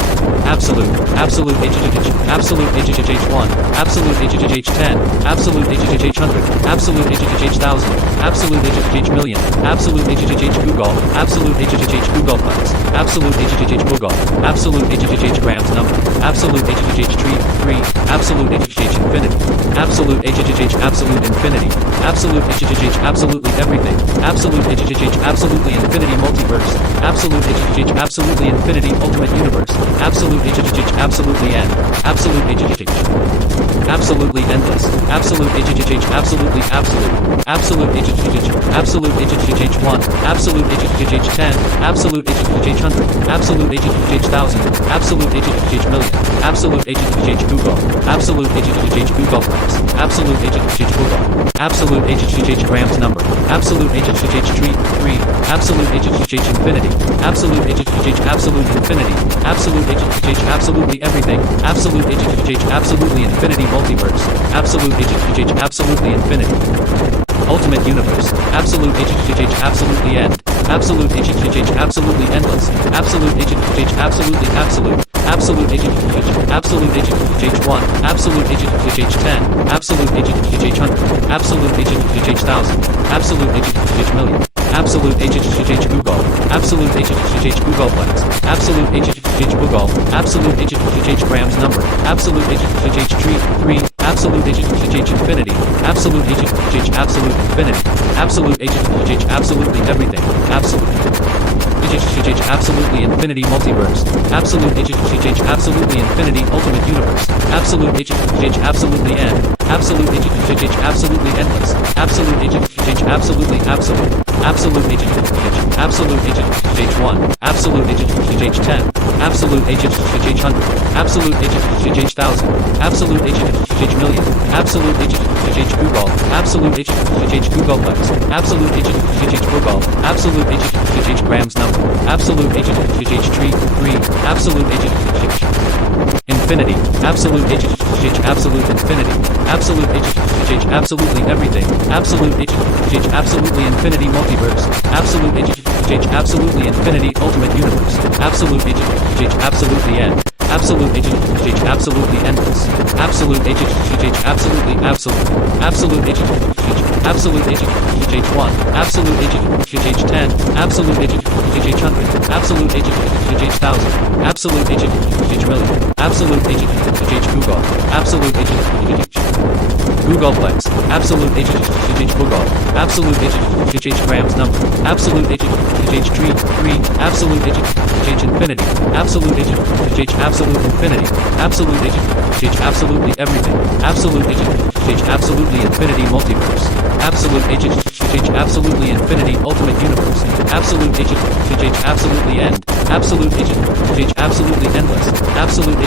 Absolute, absolute HHH, absolute HHH1, absolute HHH10, absolute HHH100, absolute HHH1000, absolute HHH million, absolute HHH Giggol, absolute HHH Giggolplex, absolute HHH Giggol, absolute HHH grams number, absolute HHH tree 3, absolute HHH infinity, absolute HHH absolute infinity, absolute HHH absolutely everything, absolute HHH absolutely infinity multiverse, absolute HHH absolutely infinity ultimate universe, absolute absolutely end, absolute absolutely endless, absolute absolutely absolute, absolute absolute 1, absolute 10, absolute 100, absolute thousand, absolute million, absolute Google, absolute Googleplex, absolute Google, absolute grams number, absolute tree, absolute infinity, absolute absolute infinity, absolute absolutely everything, absolute absolutely infinity multiverse, absolute absolutely infinity, ultimate universe, absolute absolutely end, absolute absolutely endless, absolute absolutely absolute, absolute absolute 1, absolute 10, absolute 100, absolute thousand, absolute million, absolute Google, absolute Googleplex, absolute Google, absolute grams number, absolute tree, absolute infinity, absolute absolute infinity, absolute absolutely everything, absolutely infinity multiverse, absolute absolutely infinity ultimate universe, absolute absolutely end, absolute absolutely endless, absolute absolutely absolute, absolute absolute 1, absolute 10, absolute 100, absolute thousand, absolute million, absolute Google, absolute Googleplex, absolute Google, absolute grams number, absolute tree, absolute infinity, absolute absolute infinity, absolute absolutely everything, absolute absolutely infinity multiverse, absolute absolutely infinity ultimate universe, absolute absolutely end, absolute absolutely endless, absolute absolutely absolute, absolute absolute 1, absolute 10, absolute 100, absolute thousand, absolute million, absolute Google, absolute Googleplex, absolute Google, absolute grams number, absolute tree, absolute infinity, absolute absolute infinity, absolute absolutely everything, absolute absolutely infinity multiverse, absolute absolutely infinity ultimate universe, absolute absolutely end, absolute absolutely endless, absolute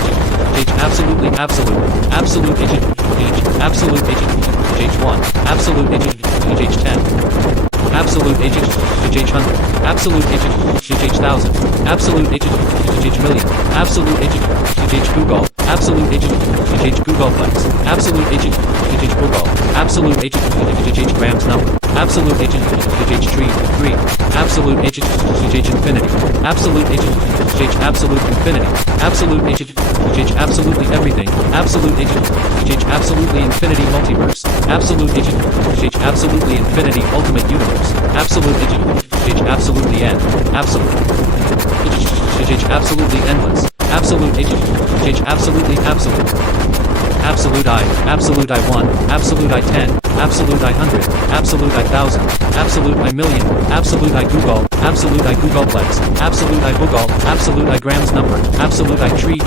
absolutely absolute, absolute absolute 1, absolute 10, absolute 100, absolute thousand, absolute million, absolute Google, absolute Googleplex, absolute Google, absolute grams number, absolute tree, absolute infinity, absolute absolute infinity, absolute absolutely everything, absolute absolutely infinity multiverse, absolute absolutely infinity ultimate universe, absolute absolutely end, absolute absolutely endless, absolute absolutely absolute, absolute I 1, absolute I 10, absolute I 100, absolute I 1,000, absolute I million, absolute I Google, absolute I Googleplex, absolute I Google, absolute I grams number, absolute I tree,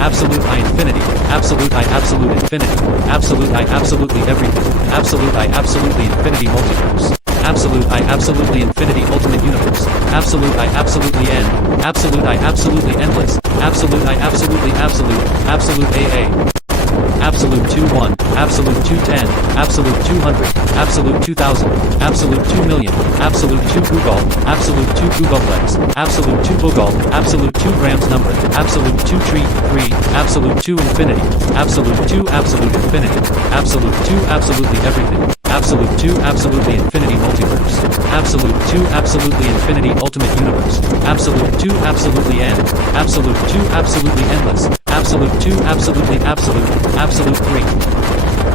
absolute I infinity, absolute I absolute infinity, absolute I absolutely everything, absolute I absolutely infinity multiverse, absolute I absolutely infinity ultimate universe, absolute I absolutely end, absolute I absolutely endless, absolute I absolutely absolute, absolute A.A. absolute 2-1, absolute 210, absolute 200, absolute 2000, absolute 2 million, absolute 2 Google, absolute 2 Googleplex, absolute 2 Google, absolute 2 grams number, absolute 2 tree, absolute 2 infinity, absolute 2 absolute infinity, absolute 2 absolutely everything, absolute 2 absolutely infinity multiverse, absolute 2 absolutely infinity ultimate universe, absolute 2 absolutely end, absolute 2 absolutely endless, absolute 2 absolutely absolute, absolute 3,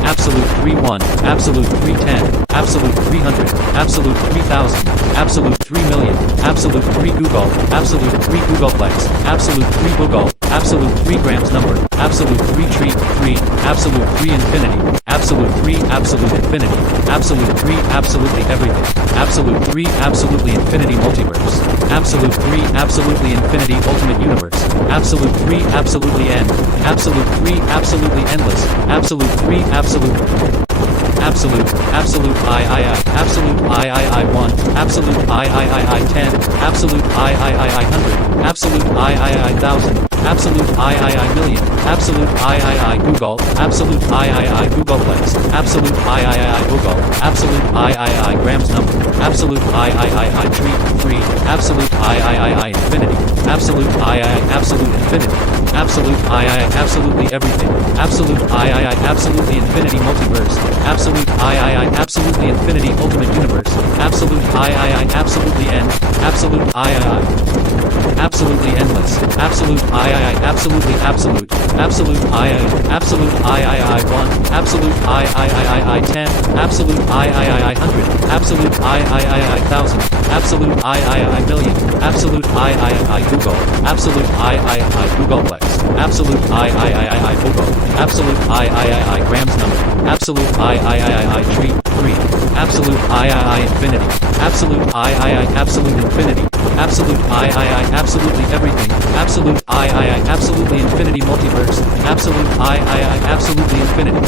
absolute 3-1, absolute 310, absolute 300, absolute 3000, absolute 3 million, absolute 3 Google, absolute 3 Googleplex, absolute 3 Google, absolute 3 grams number, absolute 3 tree, absolute 3 infinity, absolute 3 absolute infinity, absolute 3 absolutely everything, absolute 3 absolutely infinity multiverse, absolute 3 absolutely infinity ultimate universe, absolute 3 absolutely n, absolute 3 absolutely endless, absolute 3 absolute I, absolute I 1, absolute I 10, absolute I 100, absolute I 1000, absolute I million, absolute I Google, absolute I Googleplex, absolute I Google, absolute I grams number, absolute I tree, absolute I infinity, absolute I absolute infinity, absolute I absolutely everything, absolute I absolutely infinity multiverse, absolute I absolutely infinity ultimate universe, absolute I absolutely end, absolute I absolutely endless, absolute I absolutely absolute, absolute I absolute I 1, absolute I 10, absolute I 100, absolute I 1000, absolute I million, absolute I Google, absolute I Googleplex, absolute I Google, absolute I grams number, absolute I tree, absolute I infinity, absolute I absolute infinity, absolute I absolutely everything, absolute I absolutely infinity multiverse, absolute I absolutely infinity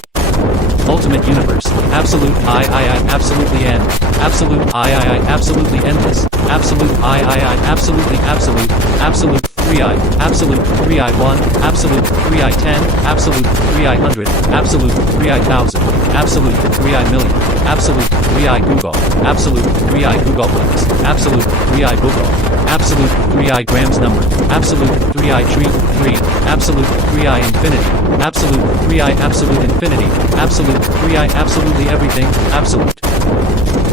ultimate universe, absolute I absolutely end, absolute I absolutely endless, absolute I absolutely absolute, absolute 3i, absolute 3i 1, absolute 3i 10, absolute 3i 100, absolute 3i 1000, absolute 3i million, absolute 3i Google, absolute 3i Googleplex, absolute 3i Google, absolute 3i grams number, absolute 3i tree, absolute 3i infinity, absolute 3i absolute infinity, absolute 3i absolutely everything, absolute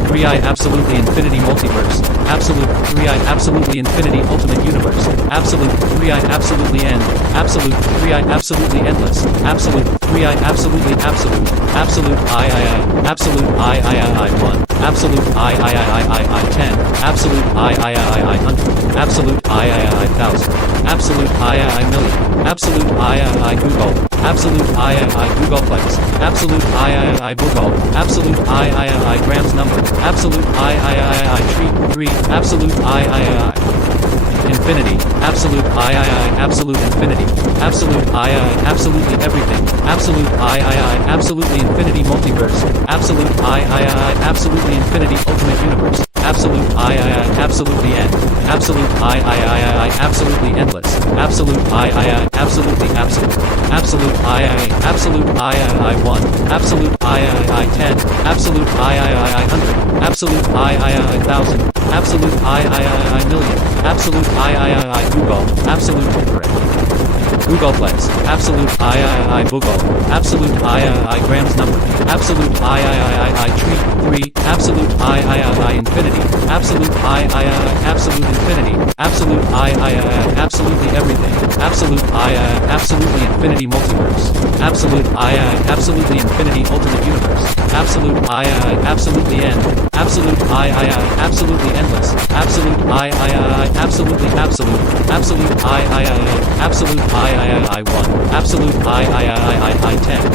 3i absolutely infinity multiverse, absolute 3i absolutely infinity ultimate universe, absolute 3i absolutely end, absolute 3i absolutely endless, absolute 3i absolutely absolute, absolute I absolute I 1, absolute I 10, absolute I 100, absolute I 1000, absolute I million, absolute I Google, absolute I Googleplex, absolute I Google, absolute I grams number, absolute I tree, absolute I infinity, absolute I absolute infinity, absolute I absolutely everything, absolute I absolutely infinity multiverse, absolute I absolutely infinity ultimate universe, absolute I absolutely end, absolute I absolutely endless, absolute I absolutely absolute, absolute I absolute I 1, absolute I 10, absolute I 100, absolute I 1000, absolute I million, absolute I Google, absolute correct. Googleplex, absolute I Google, absolute I grams number, absolute I tree, absolute I infinity, absolute I absolute infinity, absolute I absolutely everything, absolute I absolutely infinity multiverse, absolute I absolutely infinity ultimate universe, absolute I absolutely end, absolute I absolutely endless, absolute I absolutely absolute, absolute I absolute I 1, absolute I 10,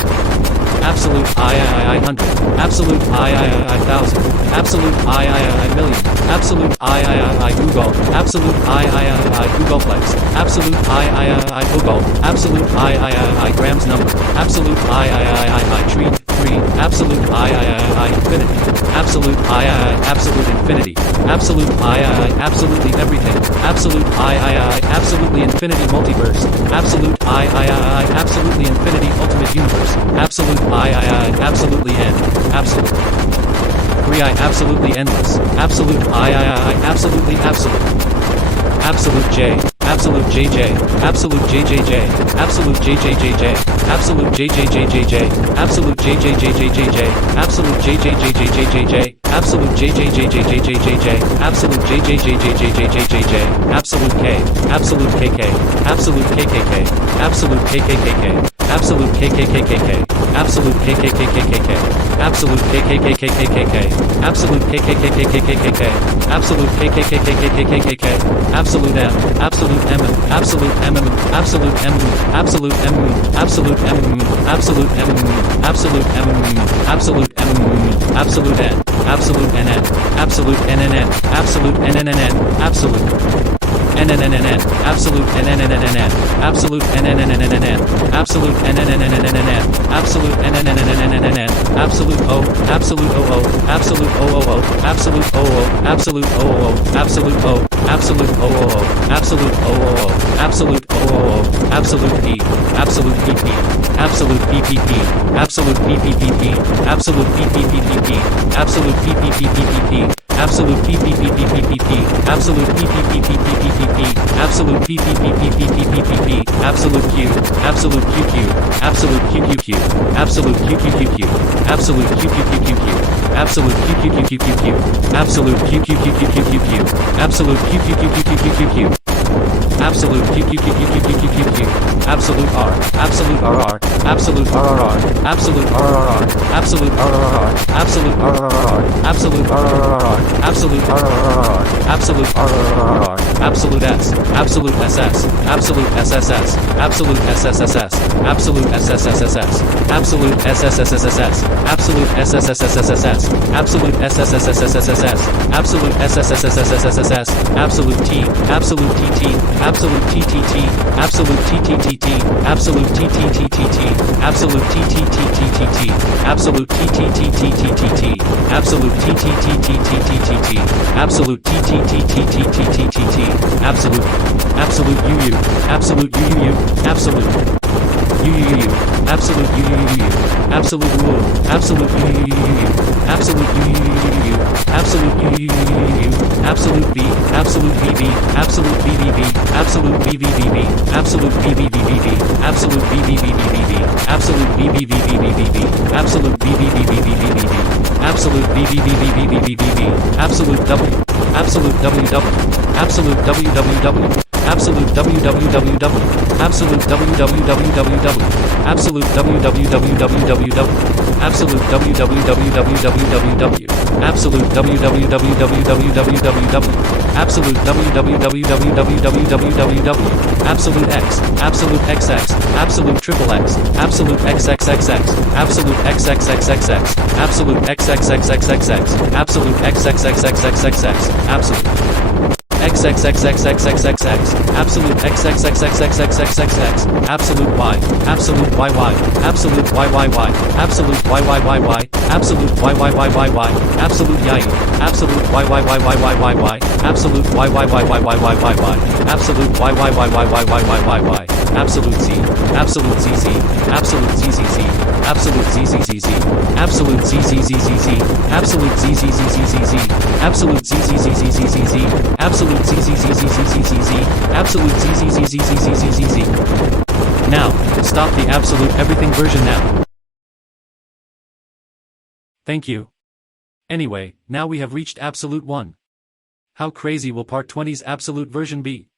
absolute I 100, absolute I 1000, absolute I million, absolute I Google, absolute I Googleplex, absolute I Google, absolute I grams number, absolute I tree, absolute I infinity, absolute I absolute infinity, absolute I absolutely everything, absolute I absolutely infinity multiverse, absolute I absolutely infinity ultimate universe, absolute I absolutely end, absolute 3i absolutely endless, absolute I absolutely absolute, absolute J, absolute JJ, absolute JJJ, absolute JJJJ, absolute JJJJJ, absolute JJJJJ, absolute JJJJJJ, absolute JJJJJJ, absolute JJJJJJ, absolute K, absolute KK, absolute KKK, absolute KKKK, absolute KKKKK, absolute KKKKK, absolute KKKKK, absolute KKKKK, absolute KKKKK, absolute M, absolute M, absolute M, absolute M, absolute M, absolute M, absolute M, absolute M, absolute M, absolute N, absolute NN, absolute NNN, absolute NNNN, absolute NNNNN, absolute NNNNN, absolute NNNNN, absolute NNNNN, absolute NNNNN, absolute O, absolute OO, absolute OOO, absolute OO, absolute OO, absolute O, absolute OOO, absolute OOO, absolute OOO, absolute P, absolute PP, absolute PPP, absolute PPPP, absolute PPPP, absolute PPPPP, absolute PPPPP, absolute PPPPP, absolute PPPPP, absolute Q, absolute QQ, absolute QQQ, absolute QQQQ, absolute QQQQ, absolute QQQQQ, absolute QQQQQ, absolute QQQQQ, absolute QQQQQ, absolute R, absolute RR, absolute RRR, absolute RRR, absolute RRR, absolute RRR, absolute RRR, absolute RRR, absolute RRR, absolute S, absolute SS, absolute SSS, absolute SSSS, absolute SSSSS, absolute SSSSS, absolute SSSSSS, absolute SSSSSS, absolute SSSSSS, absolute T, absolute TT, absolute TTT, absolute TTTT, absolute TTTTT, absolute TTTTT, absolute TTTTT, absolute TTTTT, absolute TTTTT, absolute, absolute UU, absolute UU, absolute UUU, absolute UUU, absolute UU, absolute UUU, absolute UUU, absolute UUU, absolute B, absolute BB, absolute BBB, absolute BBBB, absolute BBBBB, absolute BBBBB, absolute BBBBBB, absolute BBBBBB, absolute BBBBBB, absolute W, absolute WW, absolute WWW, absolute www, absolute www, absolute www, absolute www, absolute www, absolute www, absolute X, absolute XX, absolute triple X, absolute XXXX, absolute XXXXX, absolute XXXXX, absolute XXXXXX, absolute XXXXXXX, absolute XXXXXXXX, absolute Y, absolute YY, absolute YYY, absolute YYYY, absolute YYYYY, absolute YY, absolute YYYYYY, absolute YYYYYY, absolute YYYYYY, absolute Z, absolute ZZ, absolute ZZZ, absolute ZZZZ, absolute ZZZZZ, absolute ZZZZZ, absolute ZZZZZZ, absolute ZZZZZZ, absolute ZZZZZZ. Now, stop the absolute everything version now. Thank you. Anyway, now we have reached absolute 1. How crazy will part 20's absolute version be?